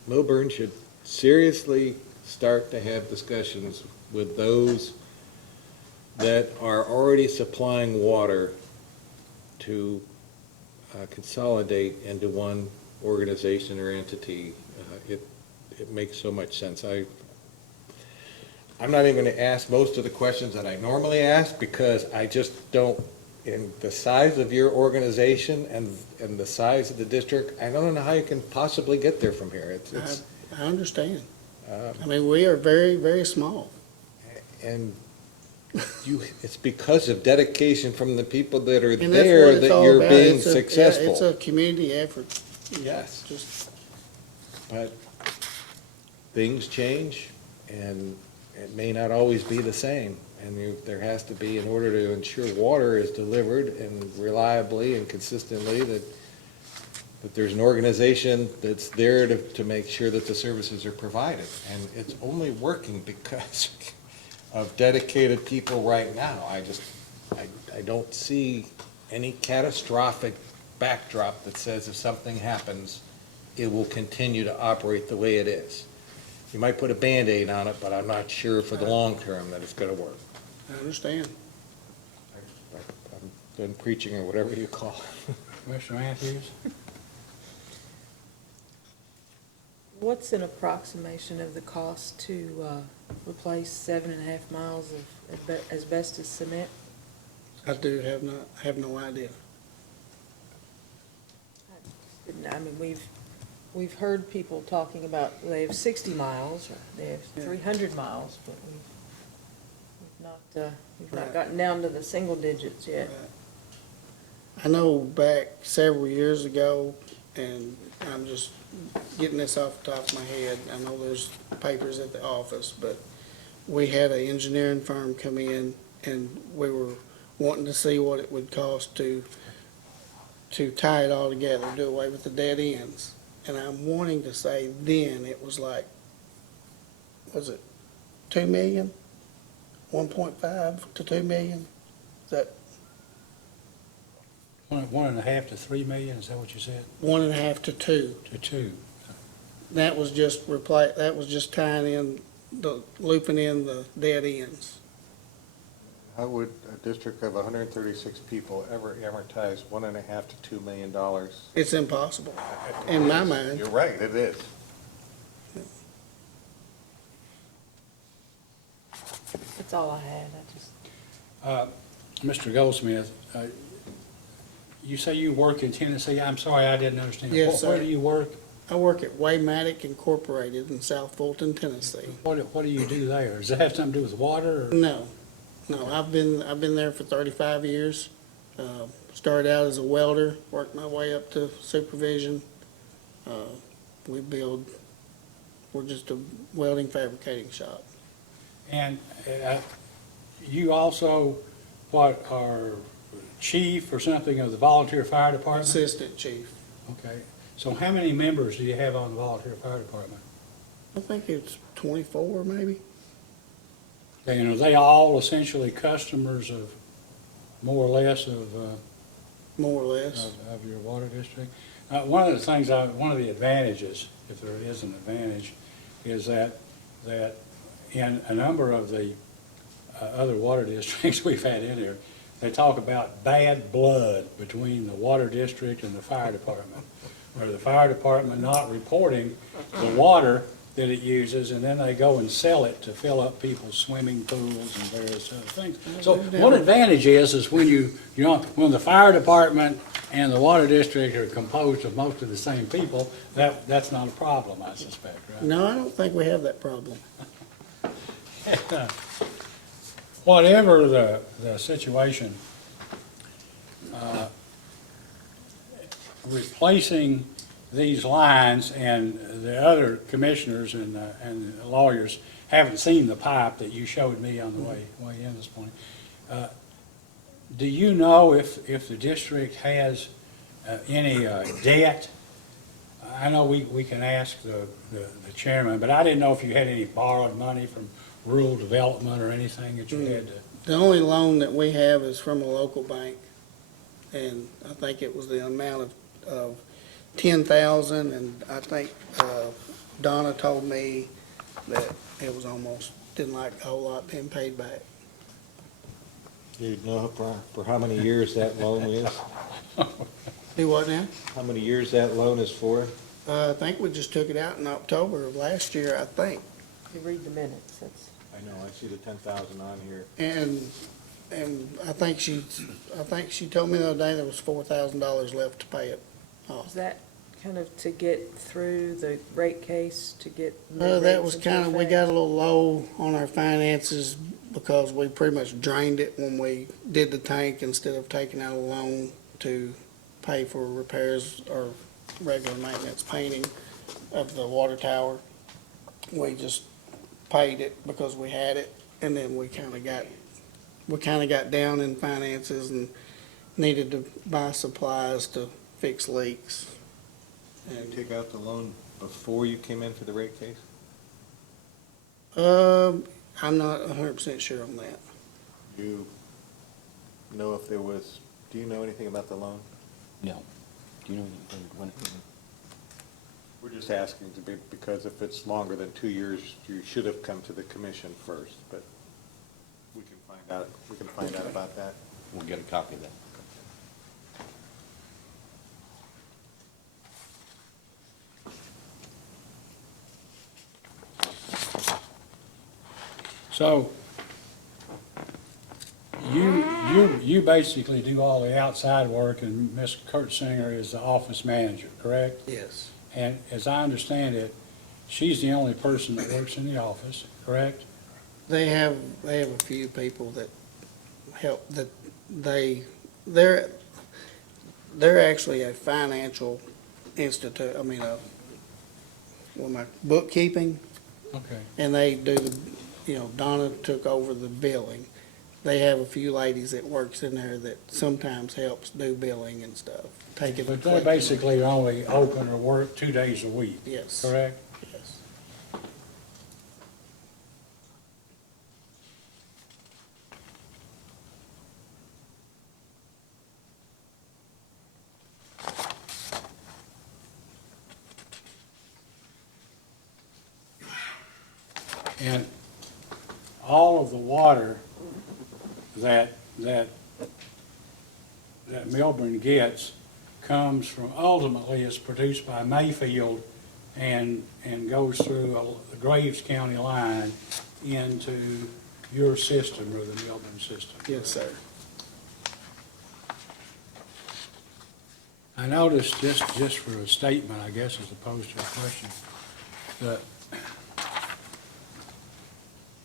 Milburn should seriously start to have discussions with those that are already supplying water to consolidate into one organization or entity. It makes so much sense. I'm not even going to ask most of the questions that I normally ask because I just don't, in the size of your organization and the size of the district, I don't know how you can possibly get there from here. It's I understand. I mean, we are very, very small. and it's because of dedication from the people that are And that's what there it's that all you're about. being It's a successful. community effort. Yes. Just, But things change, and it may not always be the same. And there has to be, in order to ensure water is delivered and reliably and consistently, that there's an organization that's there to make sure that the services are provided. And it's only working because of dedicated people right now. I don't see any catastrophic backdrop that says if something happens, it will continue to operate the way it is. You might put a Band-Aid on it, but I'm not sure for the long term that it's gonna work. I understand. I'm done preaching or whatever you call it. Commissioner Matthews? What's an approximation of the cost to replace 7.5 miles of asbestos cement? I have no idea. I mean, we've heard people talking about they have 60 miles, or they have 300 miles, but we've not gotten down to the single digits yet. I know back several years ago, and I'm just getting this off the top of my head, I know there's papers at the office, but we had an engineering firm come in, and we were wanting to see what it would cost to tie it all together, do away with the dead ends. And I'm wanting to say then it was like, was it 2 million? 1.5 to 2 million? Is that 1.5 to 3 million, is that what you said? 1.5 to 2? To 2? That was just that was just tying in, looping in the dead ends. How would a district of 136 people ever amortize $1.5 to $2 million? It's impossible, in my mind. You're right, it is. That's all I had. I just, Mr. Goldsmith, you say you work in Tennessee? I'm sorry, I didn't understand. Yes, Where sir. do you work? I work at Waymatic Incorporated in South Fulton, Tennessee. What do you do there? Does it have something to do with water? Or? No, I've been there for 35 years. Started out as a welder, worked my way up to supervision. We're just a welding fabricating shop. And you also, what, are chief or something of the volunteer fire department? Assistant chief. Okay. So how many members do you have on the volunteer fire department? I think it's 24 maybe. And are they all essentially customers of, more or less, of More or less. of your water district? One of the things, one of the advantages, if there is an advantage, is that in a number of the other water districts we've had in here, they talk about bad blood between the water district and the fire department, or the fire department not reporting the water that it uses, and then they go and sell it to fill up people's swimming pools and various other things. So one advantage is when when the fire department and the water district are composed of most of the same people, that's not a problem, I suspect, right? No, I don't think we have that problem. Whatever the situation, replacing these lines, and the other commissioners and lawyers haven't seen the pipe that you showed me on the way in this morning. Do you know if the district has any debt? I know we can ask the chairman, but I didn't know if you had any borrowed money from rural development or anything that you had to. The only loan that we have is from a local bank, and I think it was the amount of $10,000, and I think Donna told me that it was almost, didn't like a whole lot being paid back. Do you know for how many years that loan is? Do what now? How many years that loan is for? I think we just took it out in October of last year, I think. you read the minutes, that's. I know, I see the 10,000 on here. And I think she told me the other day there was $4,000 left to pay it off. Is that kind of to get through the rate case, to get new Well, that rates was into kind of, we effect? got a little low on our finances because we pretty much drained it when we did the tank instead of taking out a loan to pay for repairs or regular maintenance painting of the water tower. We just paid it because we had it, and then we kind of got down in finances and needed to buy supplies to fix leaks. Did you take out the loan before you came in for the rate case? I'm not 100% sure on that. You know if there was, do you know anything about the loan? No. Do you know when? We're just asking to be, because if it's longer than 2 years, you should have come to the commission first, but we can find out about that. We'll get a copy of that. So, you basically do all the outside work, and Ms. Kurtzinger is the office manager, correct? Yes. And as I understand it, she's the only person that works in the office, correct? They have a few people that help, that they're actually a financial institute, bookkeeping, Okay. and they do, Donna took over the billing. They have a few ladies that works in there that sometimes helps do billing and stuff, taking. But they basically only open or work 2 days a week, Yes. correct? Yes. And all of the water that Milburn gets comes from, ultimately is produced by Mayfield and goes through the Graves County line into your system or the Milburn system. Yes, sir. I noticed, just for a statement, I guess, as opposed to a question, that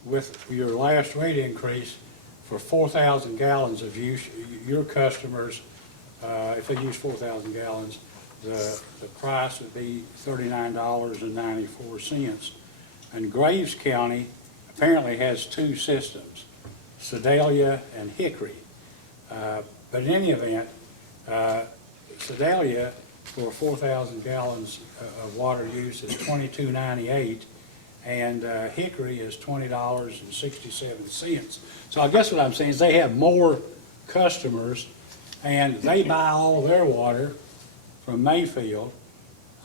with your last rate increase, for 4,000 gallons of use, your customers, if they use 4,000 gallons, the price would be $39.94. And Graves County apparently has two systems, Sedalia and Hickory. But in any event, Sedalia, for 4,000 gallons of water use, is $22.98, and Hickory is $20.67. So I guess what I'm saying is they have more customers, and they buy all their water from Mayfield.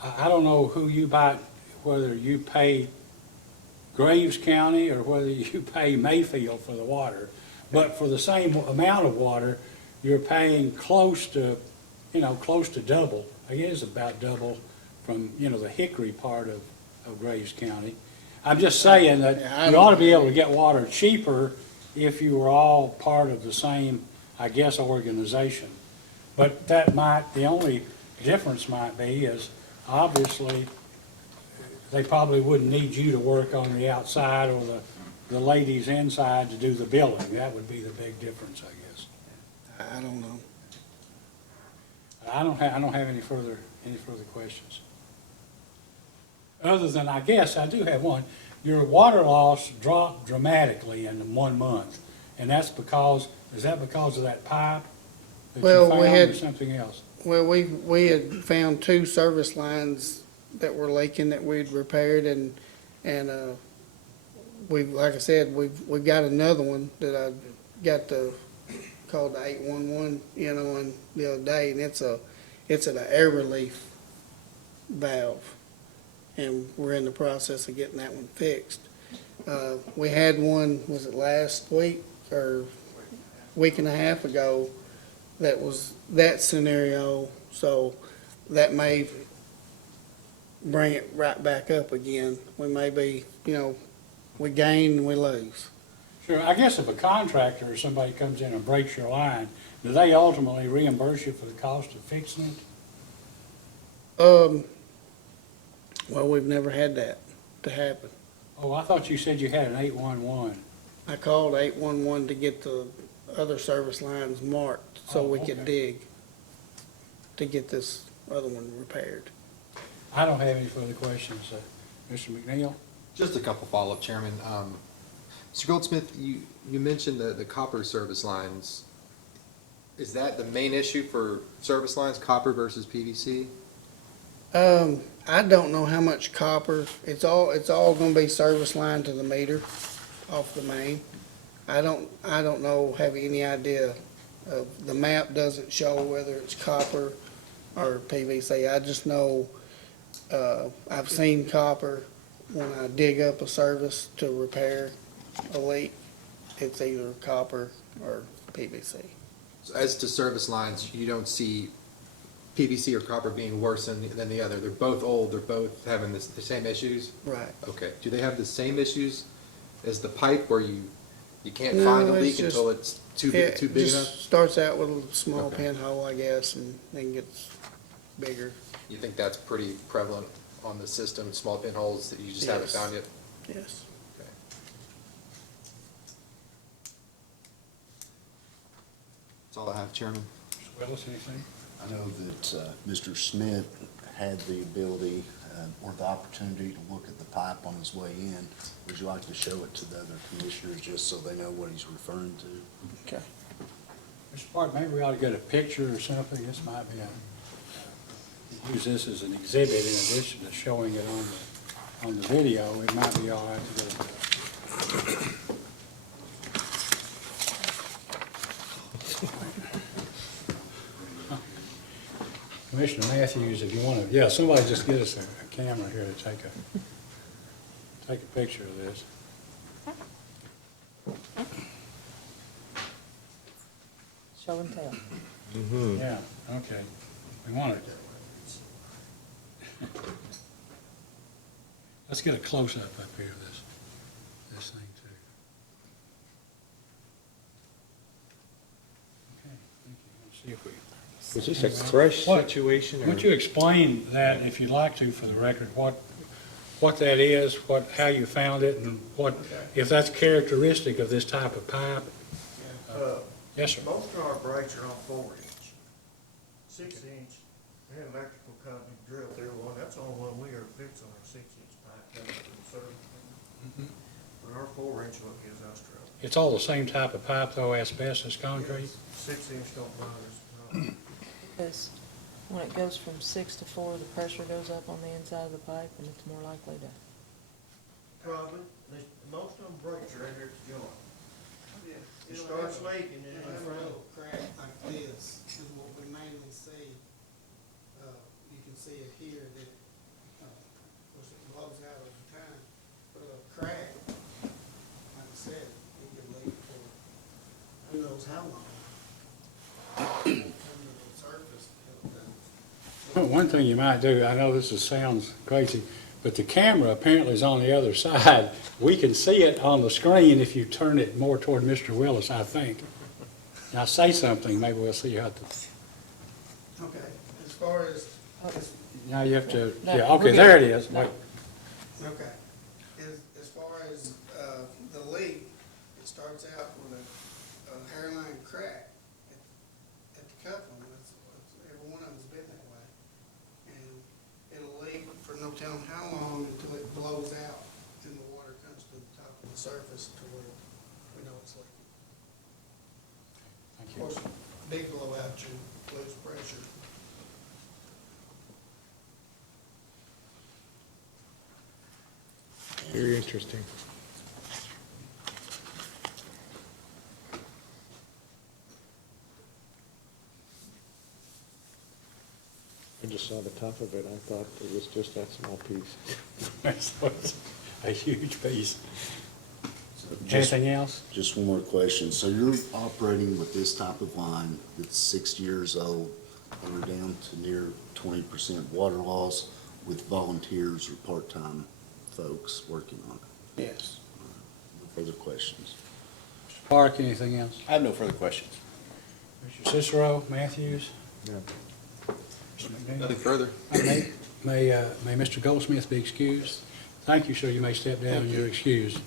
I don't know who you buy, whether you pay Graves County or whether you pay Mayfield for the water, but for the same amount of water, you're paying close to double. I guess about double from, the Hickory part of Graves County. I'm just saying that you ought to be able to get water cheaper if you were all part of the same, I guess, organization. But the only difference might be is, obviously, they probably wouldn't need you to work on the outside or the ladies inside to do the billing. That would be the big difference, I guess. I don't know. I don't have any further questions. Other than, I guess, I do have one. Your water loss dropped dramatically in 1 month, and is that because of that pipe that Well, you found, we had- or something else? Well, we had found 2 service lines that were leaking that we'd repaired, and like I said, we've got another one that I got called the 811, on the other day, and it's an air relief valve, and we're in the process of getting that one fixed. We had one, was it last week or week and a half ago, that was that scenario, so that may bring it right back up again. We may be, we gain and we lose. Sure, I guess if a contractor or somebody comes in and breaks your line, do they ultimately reimburse you for the cost of fixing it? Well, we've never had that to happen. Oh, I thought you said you had an 811. I called 811 to get the other service lines marked so Oh, we could okay. dig to get this other one repaired. I don't have any further questions. Mr. McNeil? Just a couple follow-up, Chairman. Mr. Goldsmith, you mentioned the copper service lines. Is that the main issue for service lines, copper versus PVC? I don't know how much copper, it's all gonna be service line to the meter off the main. I don't have any idea the map doesn't show whether it's copper or PVC. I just know I've seen copper when I dig up a service to repair a leak. It's either copper or PVC. So as to service lines, you don't see PVC or copper being worse than the other. They're both old, they're both having the same issues? Right. Okay. Do they have the same issues as the pipe where you can't No, find a it's leak just- until it's too It big just enough? starts out with a small Okay. pinhole, I guess, and then gets bigger. You think that's pretty prevalent on the system, small pinholes that you just haven't Yes. found yet? Yes. Okay. That's all I have, Chairman. Mr. Willis, anything? I know that Mr. Smith had the ability or the opportunity to look at the pipe on his way in. Would you like to show it to the other commissioners just so they know what he's referring to? Okay. Mr. Park, maybe we ought to get a picture or something. This might be use this as an exhibit in addition to showing it on the video. It might be all right to get a Commissioner Matthews, if you want to, yeah, somebody just get us a camera here to take a picture of this. Show and tell. Yeah, okay. We want it. Let's get a close-up up here of this thing too. Okay, thank you. Let's see if we. Was this a fresh What- situation? Why don't you explain that, if you'd like to, for the record, what that is, how you found it, and if that's characteristic of this type of pipe? Yes, sir. Most of our breaks are on 4-inch. 6-inch, we had an electrical company drill through one, that's the only one we ever fix on our 6-inch pipe, coming from the service. But our 4-inch one is us trouble. It's all the same type of pipe, though, asbestos concrete? 6-inch don't bother us. Because when it goes from 6 to 4, the pressure goes up on the inside of the pipe, and it's more likely to. Probably, most of them breaks are in there at the joint. It starts leaking in the front. Crack like this is what we mainly see. You can see it here that, of course, it blows out over time. But a crack, like I said, it can leak for who knows how long. Under the surface, it'll do. One thing you might do, I know sounds crazy, but the camera apparently is on the other side. We can see it on the screen if you turn it more toward Mr. Willis, I think. Now say something, maybe we'll see how to, Okay, as far as, now you have to, No, yeah, okay, we're there it good. is. Wait. okay, as far as, the leak, it starts out with a hairline crack at the coupling. Every one of them's been that way. And it'll leak for no telling how long until it blows out and the water comes to the top of the surface to where we know it's leaking. Thank Of you. course, big blowout, you lose pressure. Very interesting. I just saw the top of it, I thought it was just that small piece. So it's a huge piece. Just- Anything else? Just one more question. So you're operating with this type of line that's 60 years old, and we're down to near 20% water loss with volunteers or part-time folks working on it? Yes. No further questions? Mr. Park, anything else? I have no further questions. Mr. Cicero, Matthews? Yeah. Mr. McNeil? Nothing further. May Mr. Goldsmith be excused? Thank you, sir. You may step down. You're excused.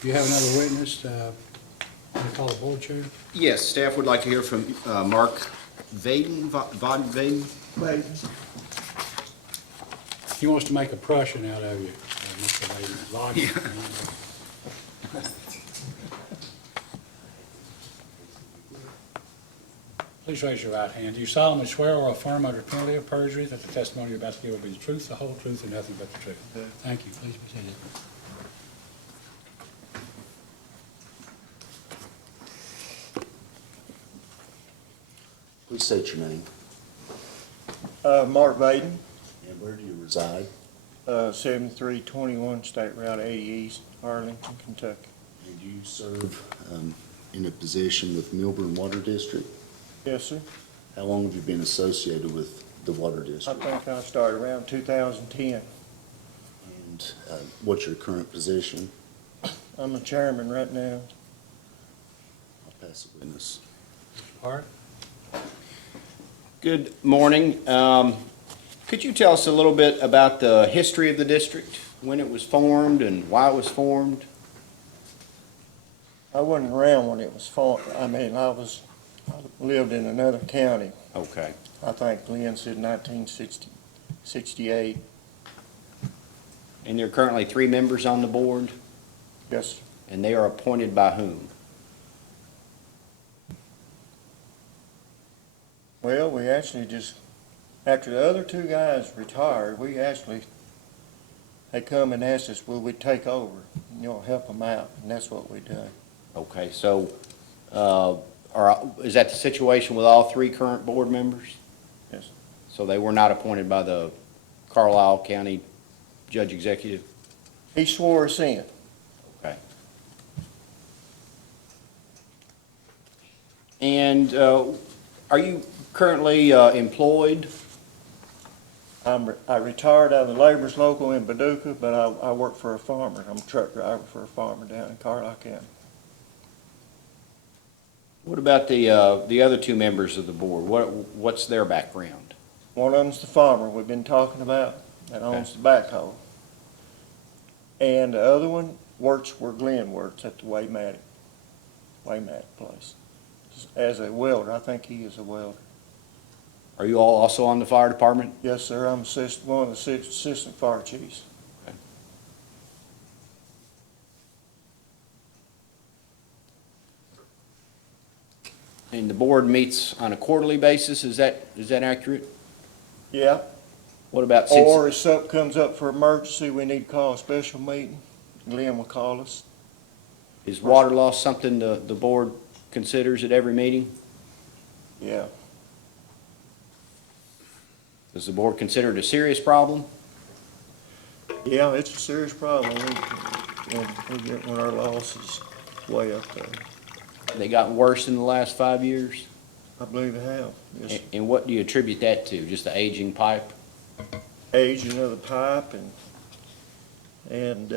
Do you have another witness? Want to call the board chair? Yes, staff would like to hear from Mark Vaden, Von Vaden. He wants to make a Prussian out of you, Mr. Vaden. Please raise your right hand. Do you solemnly swear or affirm under penalty of perjury that the testimony you're about to give will be the truth, the whole truth, and nothing but the truth? Thank you. Please be seated. Please state your name Mark Vaden, And where do you reside? 7321 State Route 80 East, Arlington, Kentucky. And do you serve in a position with Milburn Water District? Yes, sir. How long have you been associated with the Water I District? think I started around 2010. And what's your current position? I'm a chairman right now. I'll pass the witness. Park? Good morning. Could you tell us a little bit about the history of the district, when it was formed and why it was formed? I wasn't around when it was formed. I lived in another county. Okay. I think Glenn said 1968. And there are currently 3 members on the board, Yes, sir. and they are appointed by whom? Well, we actually just, after the other 2 guys retired, they come and asked us, will we take over, help them out, and that's what we done. Okay, so is that the situation with all 3 current board members? Yes. So they were not appointed by the Carlisle County Judge Executive? He swore us in. Okay. And are you currently employed? I retired out of the labor's local in Paducah, but I work for a farmer. I'm a truck driver for a farmer down in Carlisle County. What about the other 2 members of the board? What's their background? One of them's the farmer we've been talking about that owns the backhoe. And the other one works where Glenn works at the Waymatic place. As a welder, I think he is a welder. Are you all also on the fire department? Yes, sir, I'm one of the assistant fire chiefs. And the board meets on a quarterly basis, is that accurate? Yeah, What about or if something comes up for emergency, we need to call a special meeting, Glenn will call us. is water loss something the board considers at every meeting? Yeah, Does the board consider it a serious problem? yeah, it's a serious problem when our loss is way up there. They gotten worse in the last 5 years? I believe they have. Yes. And what do you attribute that to? Just the aging pipe? Aging of the pipe and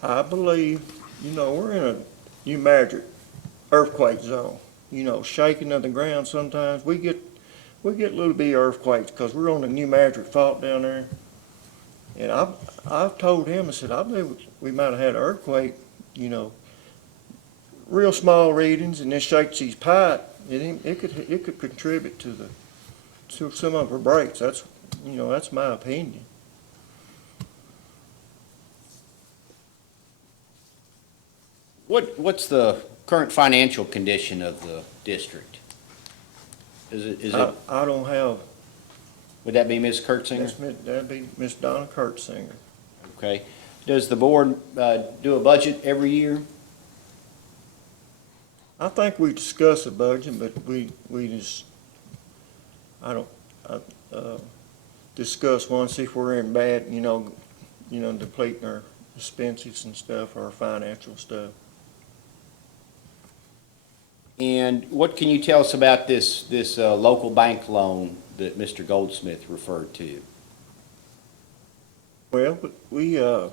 I believe, we're in a New Madrid earthquake zone. Shaking of the ground sometimes. We get little bitty earthquakes because we're on the New Madrid fault down there. And I've told him, I said, I believe we might have had an earthquake, real small readings, and then shakes these pipe. It could contribute to some of our breaks. That's my opinion. What's the current financial condition of the district? Is it, I don't have, would that be Ms. Kurtzinger? that'd be Miss Donna Kurtzinger. Okay. Does the board do a budget every year? I think we discuss a budget, but we just, discuss one, see if we're in bad, depleting our expenses and stuff, our financial stuff. And what can you tell us about this local bank loan that Mr. Goldsmith referred to? Well, we had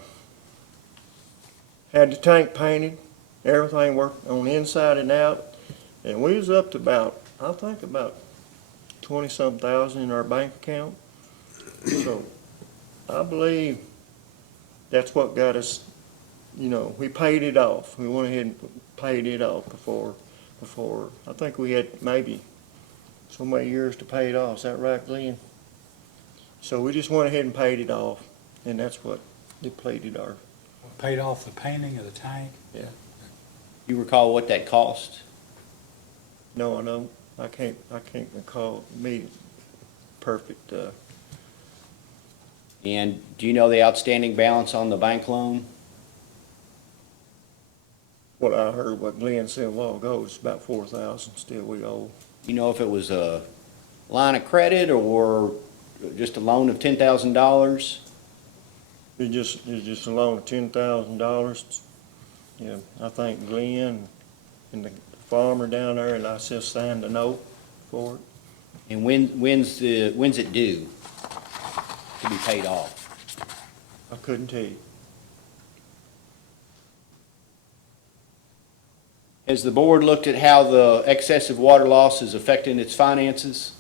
the tank painted, everything worked on the inside and out, and we was up to about 20-something thousand in our bank account. So I believe that's what got us, we paid it off. We went ahead and paid it off before, I think we had maybe so many years to pay it off. Is that right, Glenn? So we just went ahead and paid it off, and that's what depleted our. Paid off the painting of the tank? Yeah. You recall what that cost? No, I don't. I can't recall me perfect. And do you know the outstanding balance on the bank loan? What I heard, what Glenn said a while ago, was about 4,000 still we owe. You know if it was a line of credit or just a loan of $10,000? It's just a loan of $10,000. Yeah, I think Glenn and the farmer down there and I just signed a note for it. And when's it due to be paid off? I couldn't tell you. Has the board looked at how the excessive water loss is affecting its finances?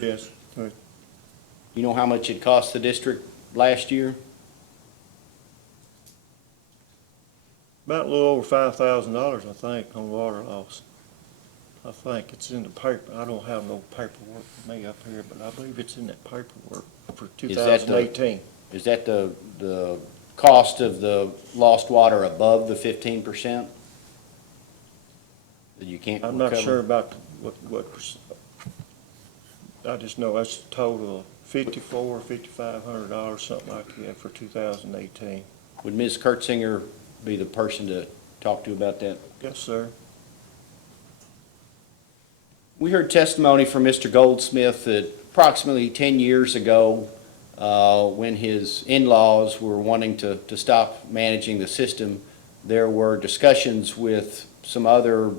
Yes, You know how much it cost the district last year? about a little over $5,000, I think, on water loss. I think it's in the paper. I don't have no paperwork for me up here, but I believe it's in that paperwork for Is that the- 2018. Is that the cost of the lost water above the 15%? That you can't I'm recover? not sure about I just know that's a total of $5,400, $5,500, something like that for 2018. Would Ms. Kurtzinger be the person to talk to about that? Yes, sir. We heard testimony from Mr. Goldsmith that approximately 10 years ago, when his in-laws were wanting to stop managing the system, there were discussions with some other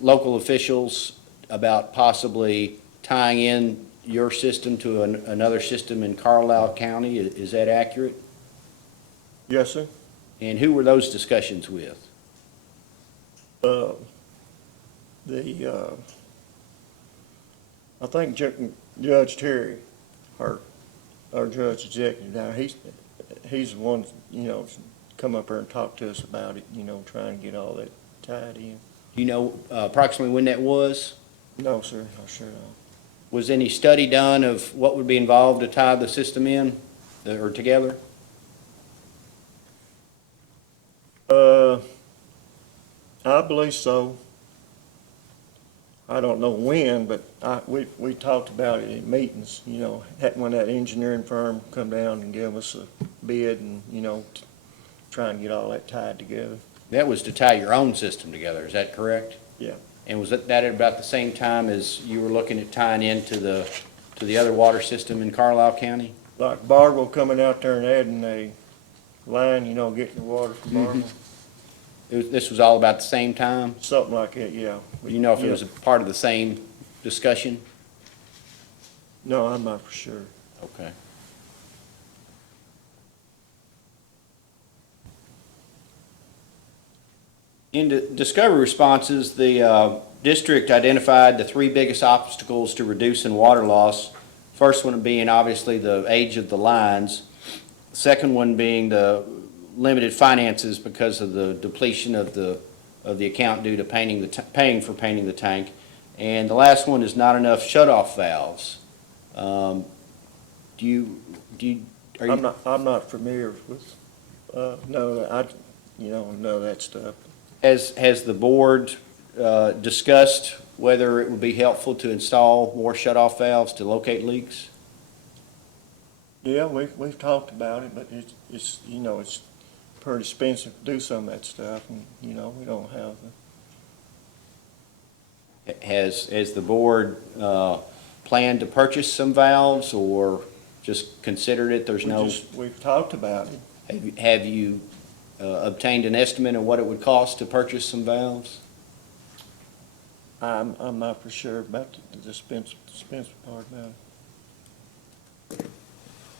local officials about possibly tying in your system to another system in Carlisle County. Is that accurate? Yes, sir. And who were those discussions with? I think Judge Terry, our judge executive now, he's the one, come up there and talk to us about it, trying to get all that tied in. Do you know approximately when that was? No, sir, I sure don't. Was any study done of what would be involved to tie the system in or together? I believe so. I don't know when, but we talked about it in meetings, when that engineering firm come down and give us a bid and, trying to get all that tied together. That was to tie your own system together, is that correct? Yeah. And was that at about the same time as you were looking at tying into the other water system in Carlisle County? Like Barville coming out there and adding a line, getting the water from Barville, This was all about the same time? something like that, yeah. Do you know if it was a part of the same discussion? No, I'm not for sure. Okay. In the discovery responses, the district identified the three biggest obstacles to reducing water loss. First one being obviously the age of the lines. The second one being the limited finances because of the depletion of the account due to paying for painting the tank. And the last one is not enough shut-off valves. Are you? I'm not familiar with, none of that stuff. Has the board discussed whether it would be helpful to install more shut-off valves to locate leaks? Yeah, we've talked about it, but it's pretty expensive to do some of that stuff, and, we don't have Has the board planned to purchase some valves or just considered it? we've talked about it. Have you obtained an estimate of what it would cost to purchase some valves? I'm not for sure about the dispenser part about it.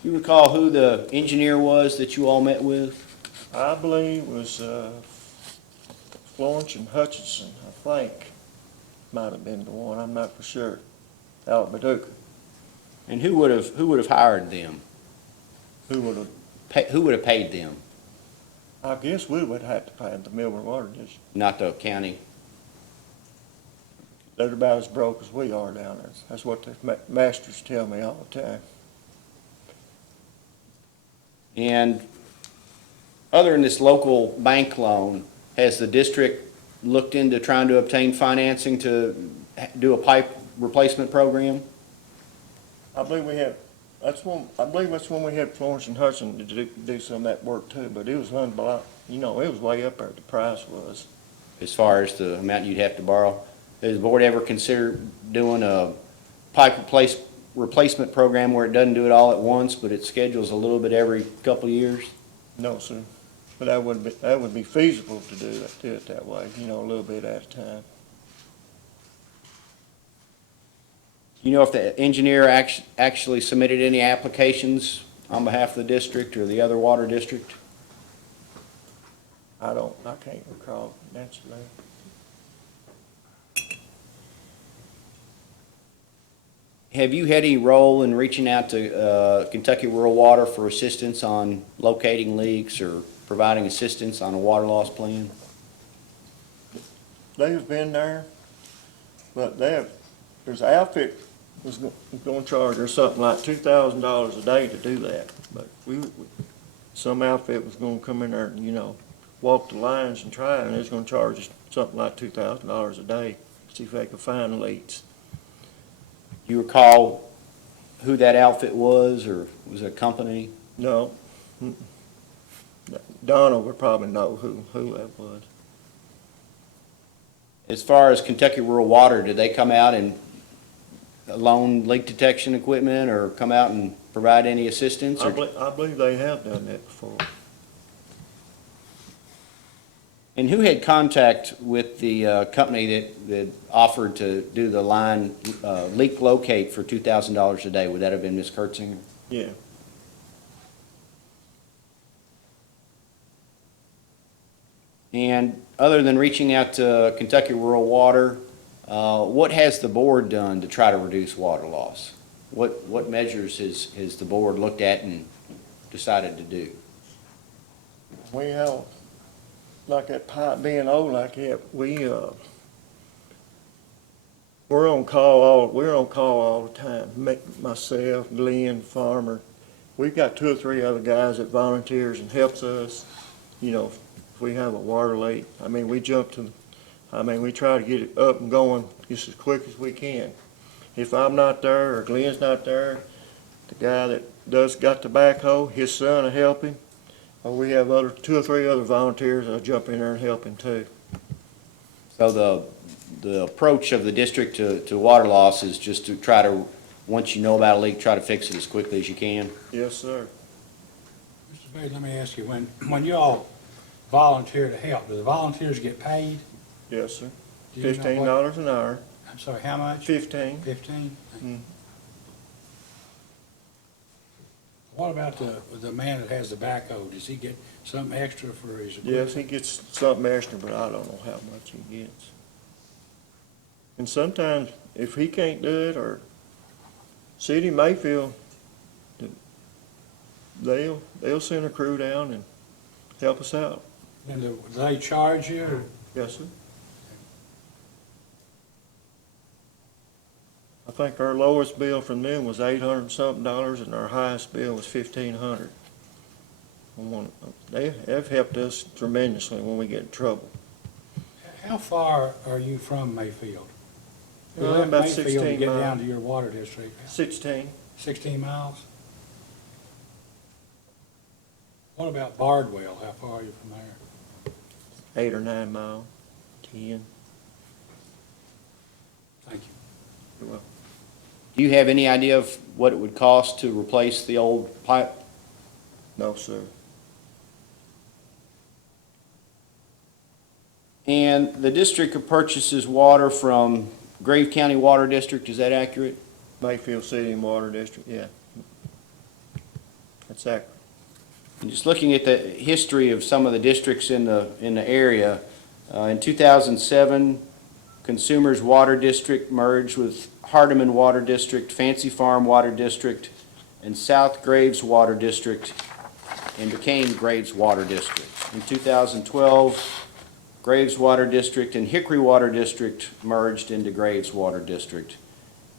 You recall who the engineer was that you all met with? I believe it was Florence and Hutchinson, I think, might have been the one, I'm not for sure, out of Paducah. And who would have hired them? Who would have, Who would have paid them? I guess we would have to pay the Milburn Water District. Not the county? They're about as broke as we are down there. That's what the masters tell me all the time. And other than this local bank loan, has the district looked into trying to obtain financing to do a pipe replacement program? I believe that's when we had Florence and Hudson to do some of that work too, but it was unblocked, it was way up there, the price was. As far as the amount you'd have to borrow? Has the board ever considered doing pipe replacement program where it doesn't do it all at once, but it schedules a little bit every couple of years? No, sir. But that would be feasible to do it that way, you know, a little bit at a time. You know if the engineer actually submitted any applications on behalf of the district or the other water district? I can't recall the answer to that. Have you had any role in reaching out to Kentucky Rural Water for assistance on locating leaks or providing assistance on a water loss plan? They've been there, but there's an outfit that's gonna charge her something like $2,000 a day to do that. But some outfit was gonna come in there and, you know, walk the lines and try, and it's gonna charge us something like $2,000 a day, see if they can find the leaks. Do you recall who that outfit was, or was it a company? No. Donna would probably know who that was. As far as Kentucky Rural Water, did they come out and loan leak detection equipment or come out and provide any assistance? I believe they have done that before. And who had contact with the company that offered to do the line leak locate for $2,000 a day? Would that have been Ms. Kurtzinger? Yeah. And other than reaching out to Kentucky Rural Water, what has the board done to try to reduce water loss? What measures has the board looked at and decided to do? We have, like that pipe being old like that, we're on call all the time. Myself, Glenn, Farmer, we've got 2 or 3 other guys that volunteers and helps us, you know, if we have a water leak. I mean, we try to get it up and going just as quick as we can. If I'm not there or Glenn's not there, the guy that got the backhoe, his son will help him. Or we have 2 or 3 other volunteers that'll jump in there and help him too. So the approach of the district to water loss is just to try to, once you know about a leak, try to fix it as quickly as you can? Yes, sir. Mr. Bailey, let me ask you, when you all volunteer to help, do the volunteers get paid? Yes, sir. Do you know what- $15 an hour. I'm sorry, how much? 15. 15? Mm. What about the man that has the backhoe? Does he get something extra for his equipment? Yes, he gets something extra, but I don't know how much he gets. And sometimes, if he can't do it, or City Mayfield, they'll send a crew down and help us out. And do they charge you, or? Yes, sir. I think our lowest bill from them was $800 and something, and our highest bill was $1,500. They've helped us tremendously when we get in trouble. How far are you from Mayfield? You Well, left about Mayfield 16 to get miles. down to your water district. 16. 16 miles? What about Bardwell? How far are you from there? 8 or 9 miles, 10. Thank you. You're welcome. Do you have any idea of what it would cost to replace the old pipe? No, sir. And the district purchases water from Grave County Water District, is that accurate? Mayfield City and Water District, yeah. That's accurate. And just looking at the history of some of the districts in the area, in 2007, Consumers Water District merged with Hardeman Water District, Fancy Farm Water District, and South Graves Water District, and became Graves Water District. In 2012, Graves Water District and Hickory Water District merged into Graves Water District.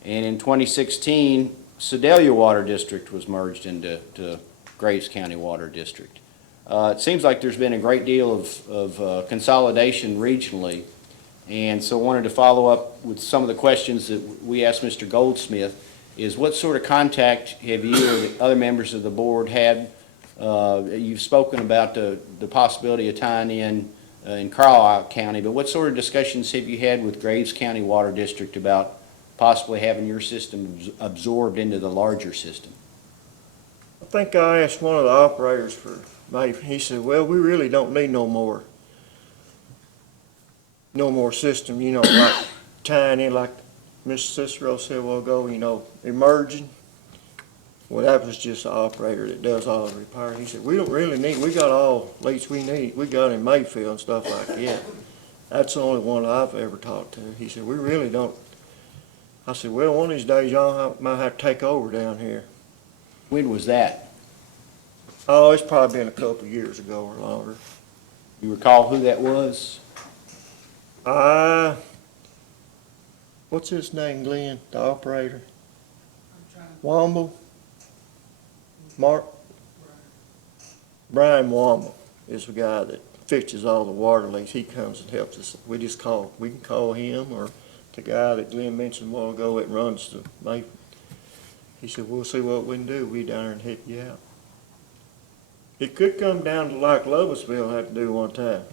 And in 2016, Sedalia Water District was merged into Graves County Water District. It seems like there's been a great deal of consolidation regionally, and so wanted to follow up with some of the questions that we asked Mr. Goldsmith, is what sort of contact have you or the other members of the board had? You've spoken about the possibility of tying in Carlisle County, but what sort of discussions have you had with Graves County Water District about possibly having your system absorbed into the larger system? I think I asked one of the operators for, he said, well, we really don't need no more system, like tying in, like Mr. Cicero said a while ago, emerging. Well, that was just the operator that does all the repair. He said, we don't really need, we got all leaks we need. We got in Mayfield and stuff like that. That's the only one I've ever talked to. He said, we really don't. I said, well, one of these days y'all might have to take over down here. When was that? Oh, it's probably been a couple of years ago or longer. You recall who that was? What's his name, Glenn, the operator? Womble? Mark? Brian Womble is the guy that fixes all the water leaks. He comes and helps us. We can call him or the guy that Glenn mentioned a while ago that runs the Mayfield. He said, we'll see what we can do. We down there and help you out. It could come down to like Loveisville had to do one time.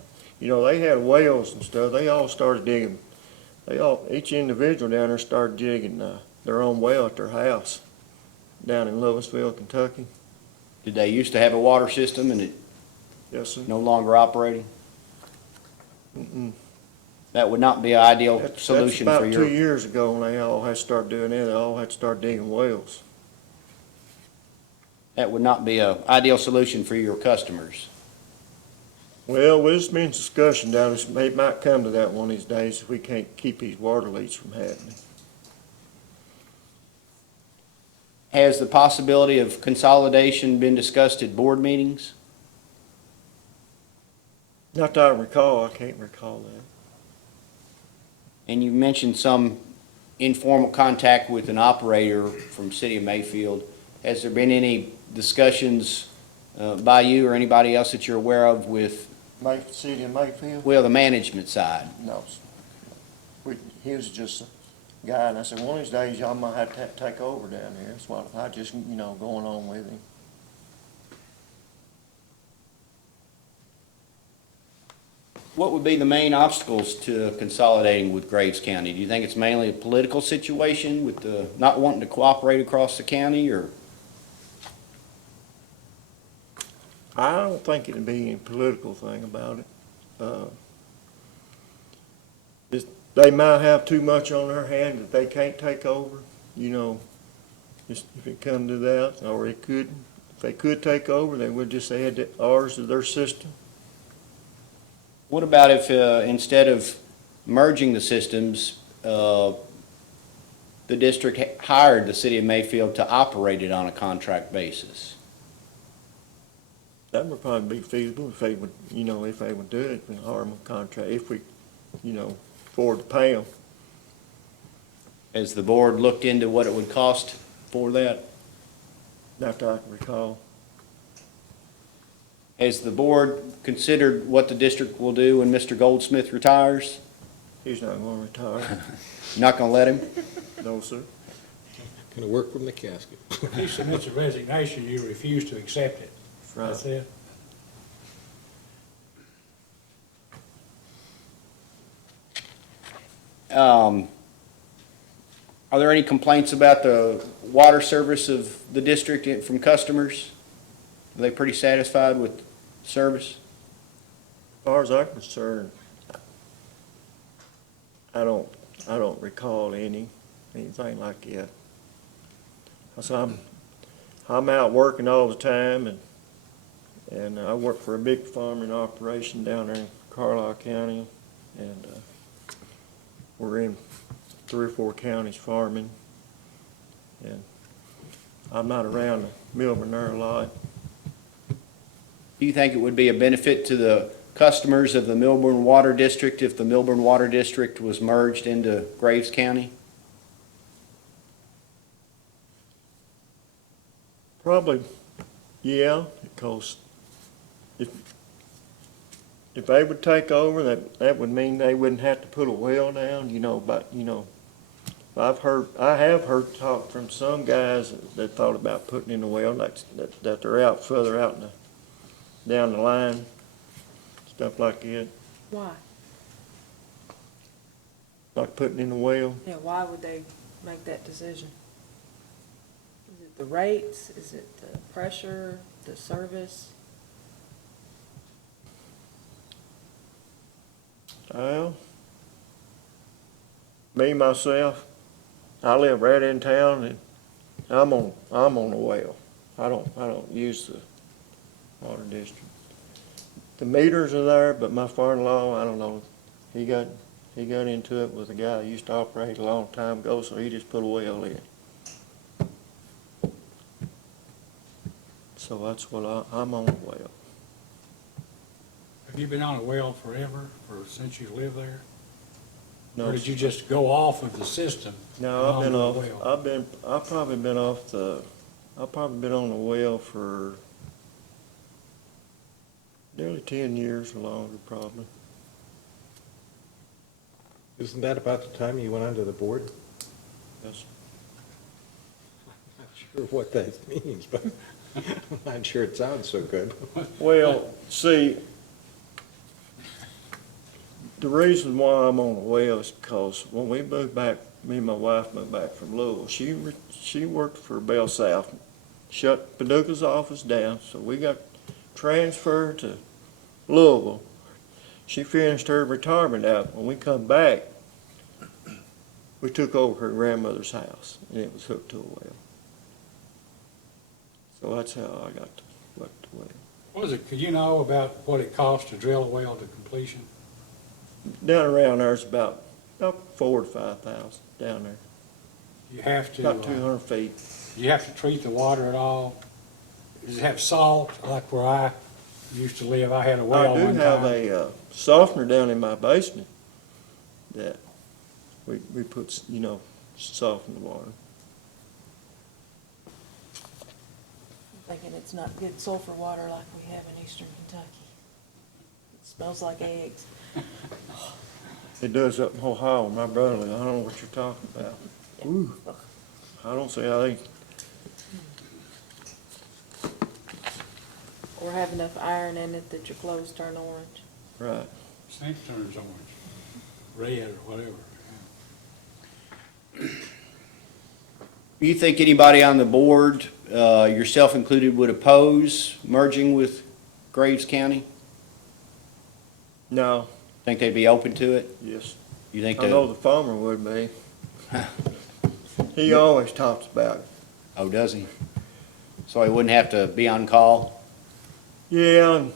They had wells and stuff. They all started digging. Each individual down there started digging their own well at their house down in Loveisville, Kentucky. Did they used to have a water system and it Yes, sir. no longer operating? Mm-mm. That would not be an ideal That's solution for about 2 your, years ago when they all had to start doing that. They all had to start digging wells. that would not be an ideal solution for your customers. Well, there's been discussion down this, it might come to that one of these days if we can't keep these water leaks from happening. Has the possibility of consolidation been discussed at board meetings? Not that I recall, I can't recall that. And you mentioned some informal contact with an operator from City of Mayfield. Has there been any discussions by you or anybody else that you're aware of with, City of Mayfield? well, the management side? No. He was just a guy, and I said, one of these days y'all might have to take over down here. That's what I just, going on with him. What would be the main obstacles to consolidating with Graves County? Do you think it's mainly a political situation with the not wanting to cooperate across the county, or? I don't think it'd be any political thing about it. They might have too much on their hand that they can't take over, just if it come to that, or if they could take over, they would just add ours to their system. What about if, instead of merging the systems, the district hired the City of Mayfield to operate it on a contract basis? That would probably be feasible if they would, if they would do it in a Harmon contract, if we, afford to pay them. Has the board looked into what it would cost for that? Not that I can recall. Has the board considered what the district will do when Mr. Goldsmith retires? He's not gonna retire. Not gonna let him? No, sir. Gonna work from the casket. If he submits a resignation, you refuse to accept it. That's That's it? Are there any complaints about the water service of the district from customers? Are they pretty satisfied with service? As far as I'm concerned, I don't recall anything like that. So I'm out working all the time, and I work for a big farming operation down there in Carlisle County, and we're in 3 or 4 counties farming, and I'm not around Milburn there a lot. Do you think it would be a benefit to the customers of the Milburn Water District if the Milburn Water District was merged into Graves County? Probably, yeah, because if they would take over, that would mean they wouldn't have to put a well down, but, I have heard talk from some guys that thought about putting in a well, that they're out further out down the line, stuff like that, Why? like putting in a well. Yeah, why would they make that decision? Is it the rates? Is it the pressure, the service? Well, me, myself, I live right in town and I'm on the well. I don't use the water district. The meters are there, but my father-in-law, I don't know, he got into it with a guy who used to operate a long time ago, so he just put a well in. So that's what I'm on the well. Have you been on a well forever, or since you lived there? No, Or did you just go off of the system? No, I've been onto off, the well? I've probably been on the well for nearly 10 years or longer, probably. Isn't that about the time you went onto the board? Yes. I'm not sure what that means, but I'm not sure it sounds so good. Well, see, the reason why I'm on the well is because when we moved back, me and my wife moved back from Louisville, she worked for Bell South, shut Paducah's office down, so we got transferred to Louisville. She finished her retirement out. When we come back, we took over her grandmother's house, and it was hooked to a well. So that's how I got to the well. What is it, could you know about what it costs to drill a well to completion? Down around there's about 4,000 to 5,000 down there, You have to, about 200 feet. you have to treat the water at all? Does it have salt, like where I used to live? I had a well I do one have time. a softener down in my basement that we put, soften the water. I'm thinking it's not good sulfur water like we have in eastern Kentucky. It smells like eggs. It does up in Ohio, my brother, I don't know what you're talking about. Ooh, I don't see how they, Or have enough iron in it that your clothes turn orange. right. Same turns orange, red or whatever. Do you think anybody on the board, yourself included, would oppose merging with Graves County? No, Think they'd be open to it? yes, You think I know that, the farmer would be. He always talks about it. oh, does he? So he wouldn't have to be on call? Yeah, and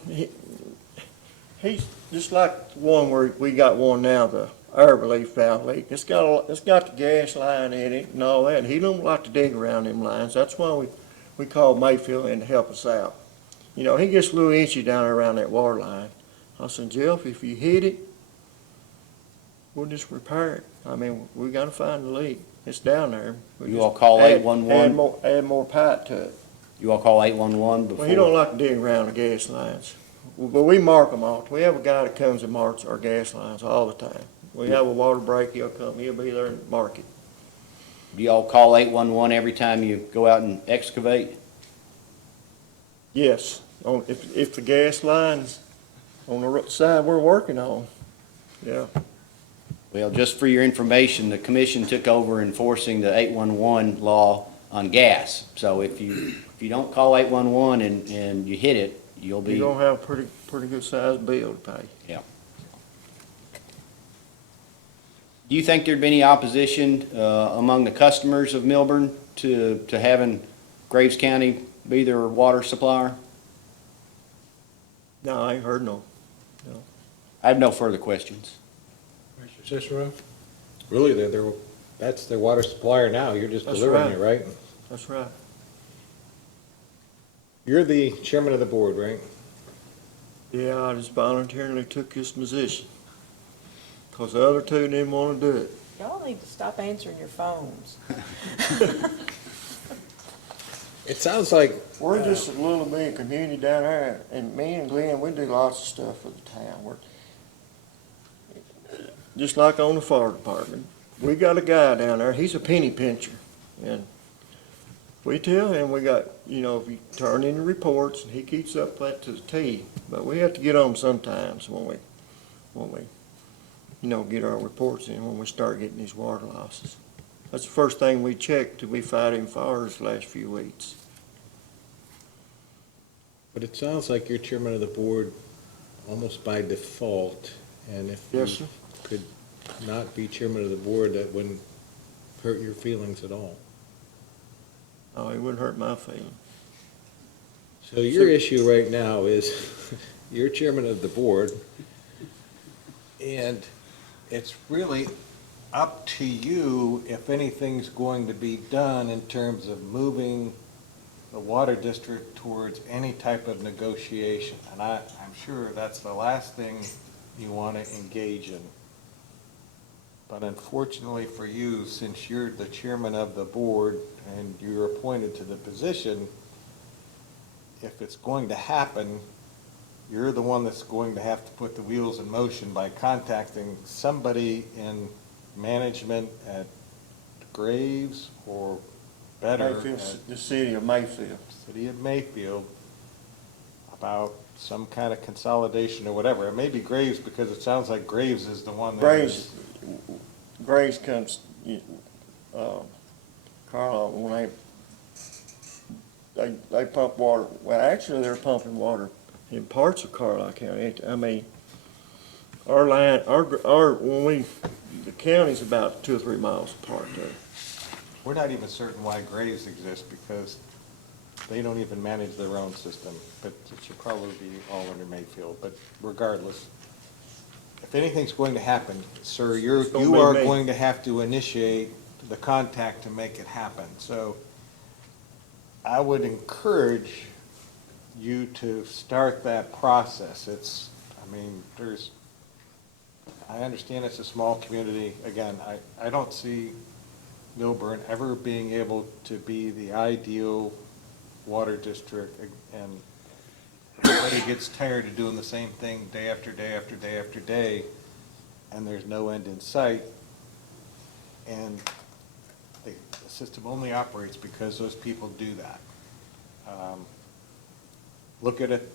he's just like the one where we got one now, the air relief valve leak. It's got the gas line in it and all that, and he don't like to dig around them lines. That's why we called Mayfield in to help us out. He gets a little itchy down there around that water line. I said, Jeff, if you hit it, we'll just repair it. I mean, we gotta find the leak. It's down there. We You just all call add- 811? Add more pipe to it. You all call 811 before? Well, he don't like to dig around the gas lines, but we mark them all. We have a guy that comes and marks our gas lines all the time. We have a water break, he'll come, he'll be there and mark it. Do you all call 811 every time you go out and excavate? Yes, if the gas line's on the side we're working on, yeah. Well, just for your information, the commission took over enforcing the 811 law on gas. So if you don't call 811 and you hit it, you'll be. You're gonna have a pretty good sized bill to pay. Yeah. Do you think there'd be any opposition among the customers of Milburn to having Graves County be their water supplier? No, I ain't heard no. I have no further questions. Mr. Cicero? Really, that's their water supplier now, you're just That's delivering it, right? That's right. You're the chairman of the board, right? Yeah, I just voluntarily took this position, 'cause the other two didn't wanna do it. Y'all need to stop answering your phones. It sounds like, We're just a little bit community down there, and me and Glenn, we do lots of stuff for the town. Just like on the fire department, we got a guy down there, he's a penny pincher, and we tell him we got, if you turn in the reports, and he keeps up that to the T, but we have to get on him sometimes when we get our reports in, when we start getting these water losses. That's the first thing we checked till we fighting fires the last few weeks. But it sounds like you're chairman of the board almost by default, and if you Yes, sir. could not be chairman of the board, that wouldn't hurt your feelings at all. Oh, it wouldn't hurt my feelings. So your issue right now is, you're chairman of the board, And it's really up to you if anything's going to be done in terms of moving the water district towards any type of negotiation. And I'm sure that's the last thing you want to engage in. But unfortunately for you, since you're the chairman of the board and you're appointed to the position, if it's going to happen, you're the one that's going to have to put the wheels in motion by contacting somebody in management at Graves or better Mayfield, at the city of Mayfield. City of Mayfield about some kind of consolidation or whatever. It may be Graves because it sounds like Graves is the one that is. Grace comes, Carlisle, when they pump water, well, actually, they're pumping water in parts of Carlisle County. I mean, our line, the county's about 2 or 3 miles apart there. We're not even certain why Graves exists because they don't even manage their own system, but it should probably be all under Mayfield. But regardless, if anything's going to happen, sir, you are going to have to initiate the contact to make it happen. So I would encourage you to start that process. I understand it's a small community. Again, I don't see Milburn ever being able to be the ideal water district, and everybody gets tired of doing the same thing day after day after day after day, and there's no end in sight. And the system only operates because those people do that. Look at it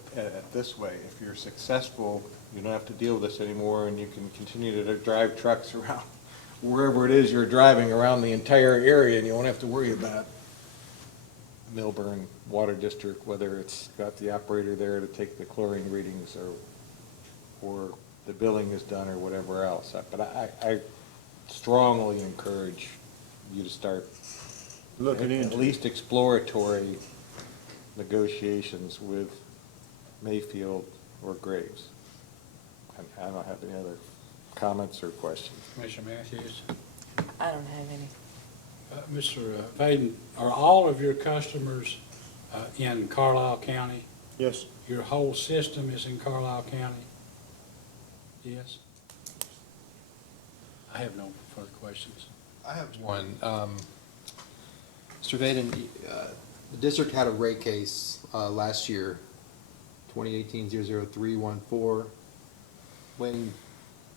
this way. If you're successful, you don't have to deal with this anymore, and you can continue to drive trucks around wherever it is you're driving around the entire area, and you won't have to worry about Milburn Water District, whether it's got the operator there to take the chlorine readings or the billing is done or whatever else. But I strongly encourage you to start Looking into at least exploratory negotiations with Mayfield or Graves. I don't have any other comments or questions. Commissioner Matthews? I don't have any. Mr. Vaden, are all of your customers in Carlisle County? Yes. Your whole system is in Carlisle County? Yes? I have no further questions. I have one. Mr. Vaden, the district had a rate case last year, 2018-00314. When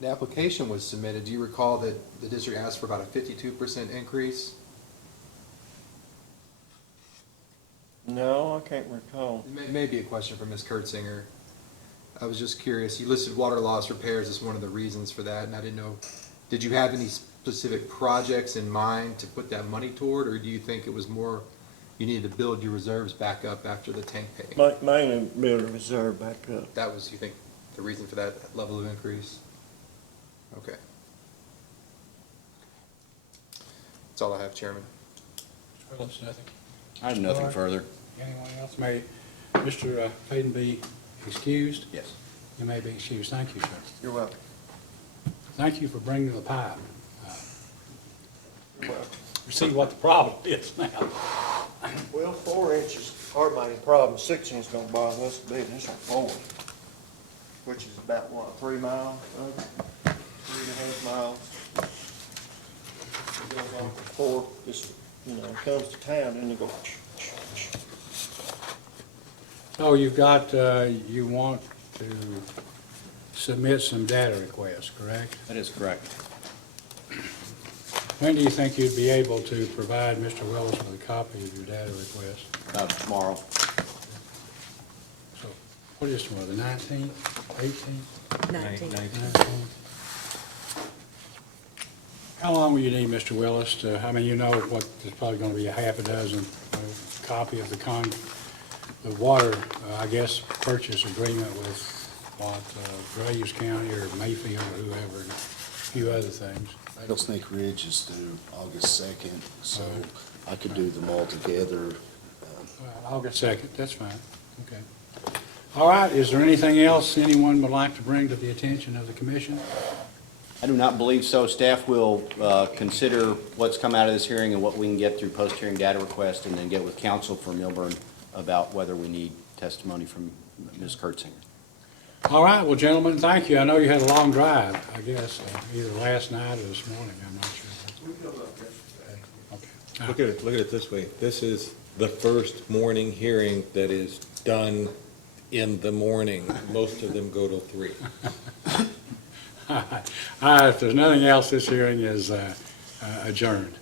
the application was submitted, do you recall that the district asked for about a 52% increase? No, I can't recall. It may be a question for Ms. Kurtzinger. I was just curious. You listed water loss repairs as one of the reasons for that, and I didn't know, did you have any specific projects in mind to put that money toward, or do you think it was more you needed to build your reserves back up after the tank pay? Mainly build a reserve back up. That was, you think, the reason for that level of increase? Okay. That's all I have, Chairman. Mr. Willis, nothing? I have nothing further. Anyone else? May Mr. Vaden be excused? Yes. You may be excused. Thank you, sir. You're welcome. Thank you for bringing the pipe. You're welcome. We see what the problem is now. Well, 4 inches are my problem. 6 inches don't bother us a bit. It's on 4, which is about what, 3 miles? 3.5 miles. It goes on for 4. Just, comes to town and they go. So you've got, you want to submit some data requests, correct? That is correct. When do you think you'd be able to provide Mr. Willis with a copy of your data request? Tomorrow. So, what is tomorrow, the 19th, 18th? 19. 19th? How long will you need, Mr. Willis, I mean, you know what, there's probably going to be a half a dozen copy of the water, I guess, purchase agreement with, Graves County or Mayfield or whoever, and a few other things. Rattlesnake Ridge is due August 2nd, so I could do them all together. August 2nd, that's fine, okay. All right, is there anything else anyone would like to bring to the attention of the commission? I do not believe so. Staff will consider what's come out of this hearing and what we can get through post-hearing data request, and then get with counsel for Milburn about whether we need testimony from Ms. Kurtzinger. All right, well, gentlemen, thank you. I know you had a long drive, I guess, either last night or this morning, I'm not sure. Okay. Look at it this way. This is the first morning hearing that is done in the morning. Most of them go till 3. All right, if there's nothing else, this hearing is adjourned.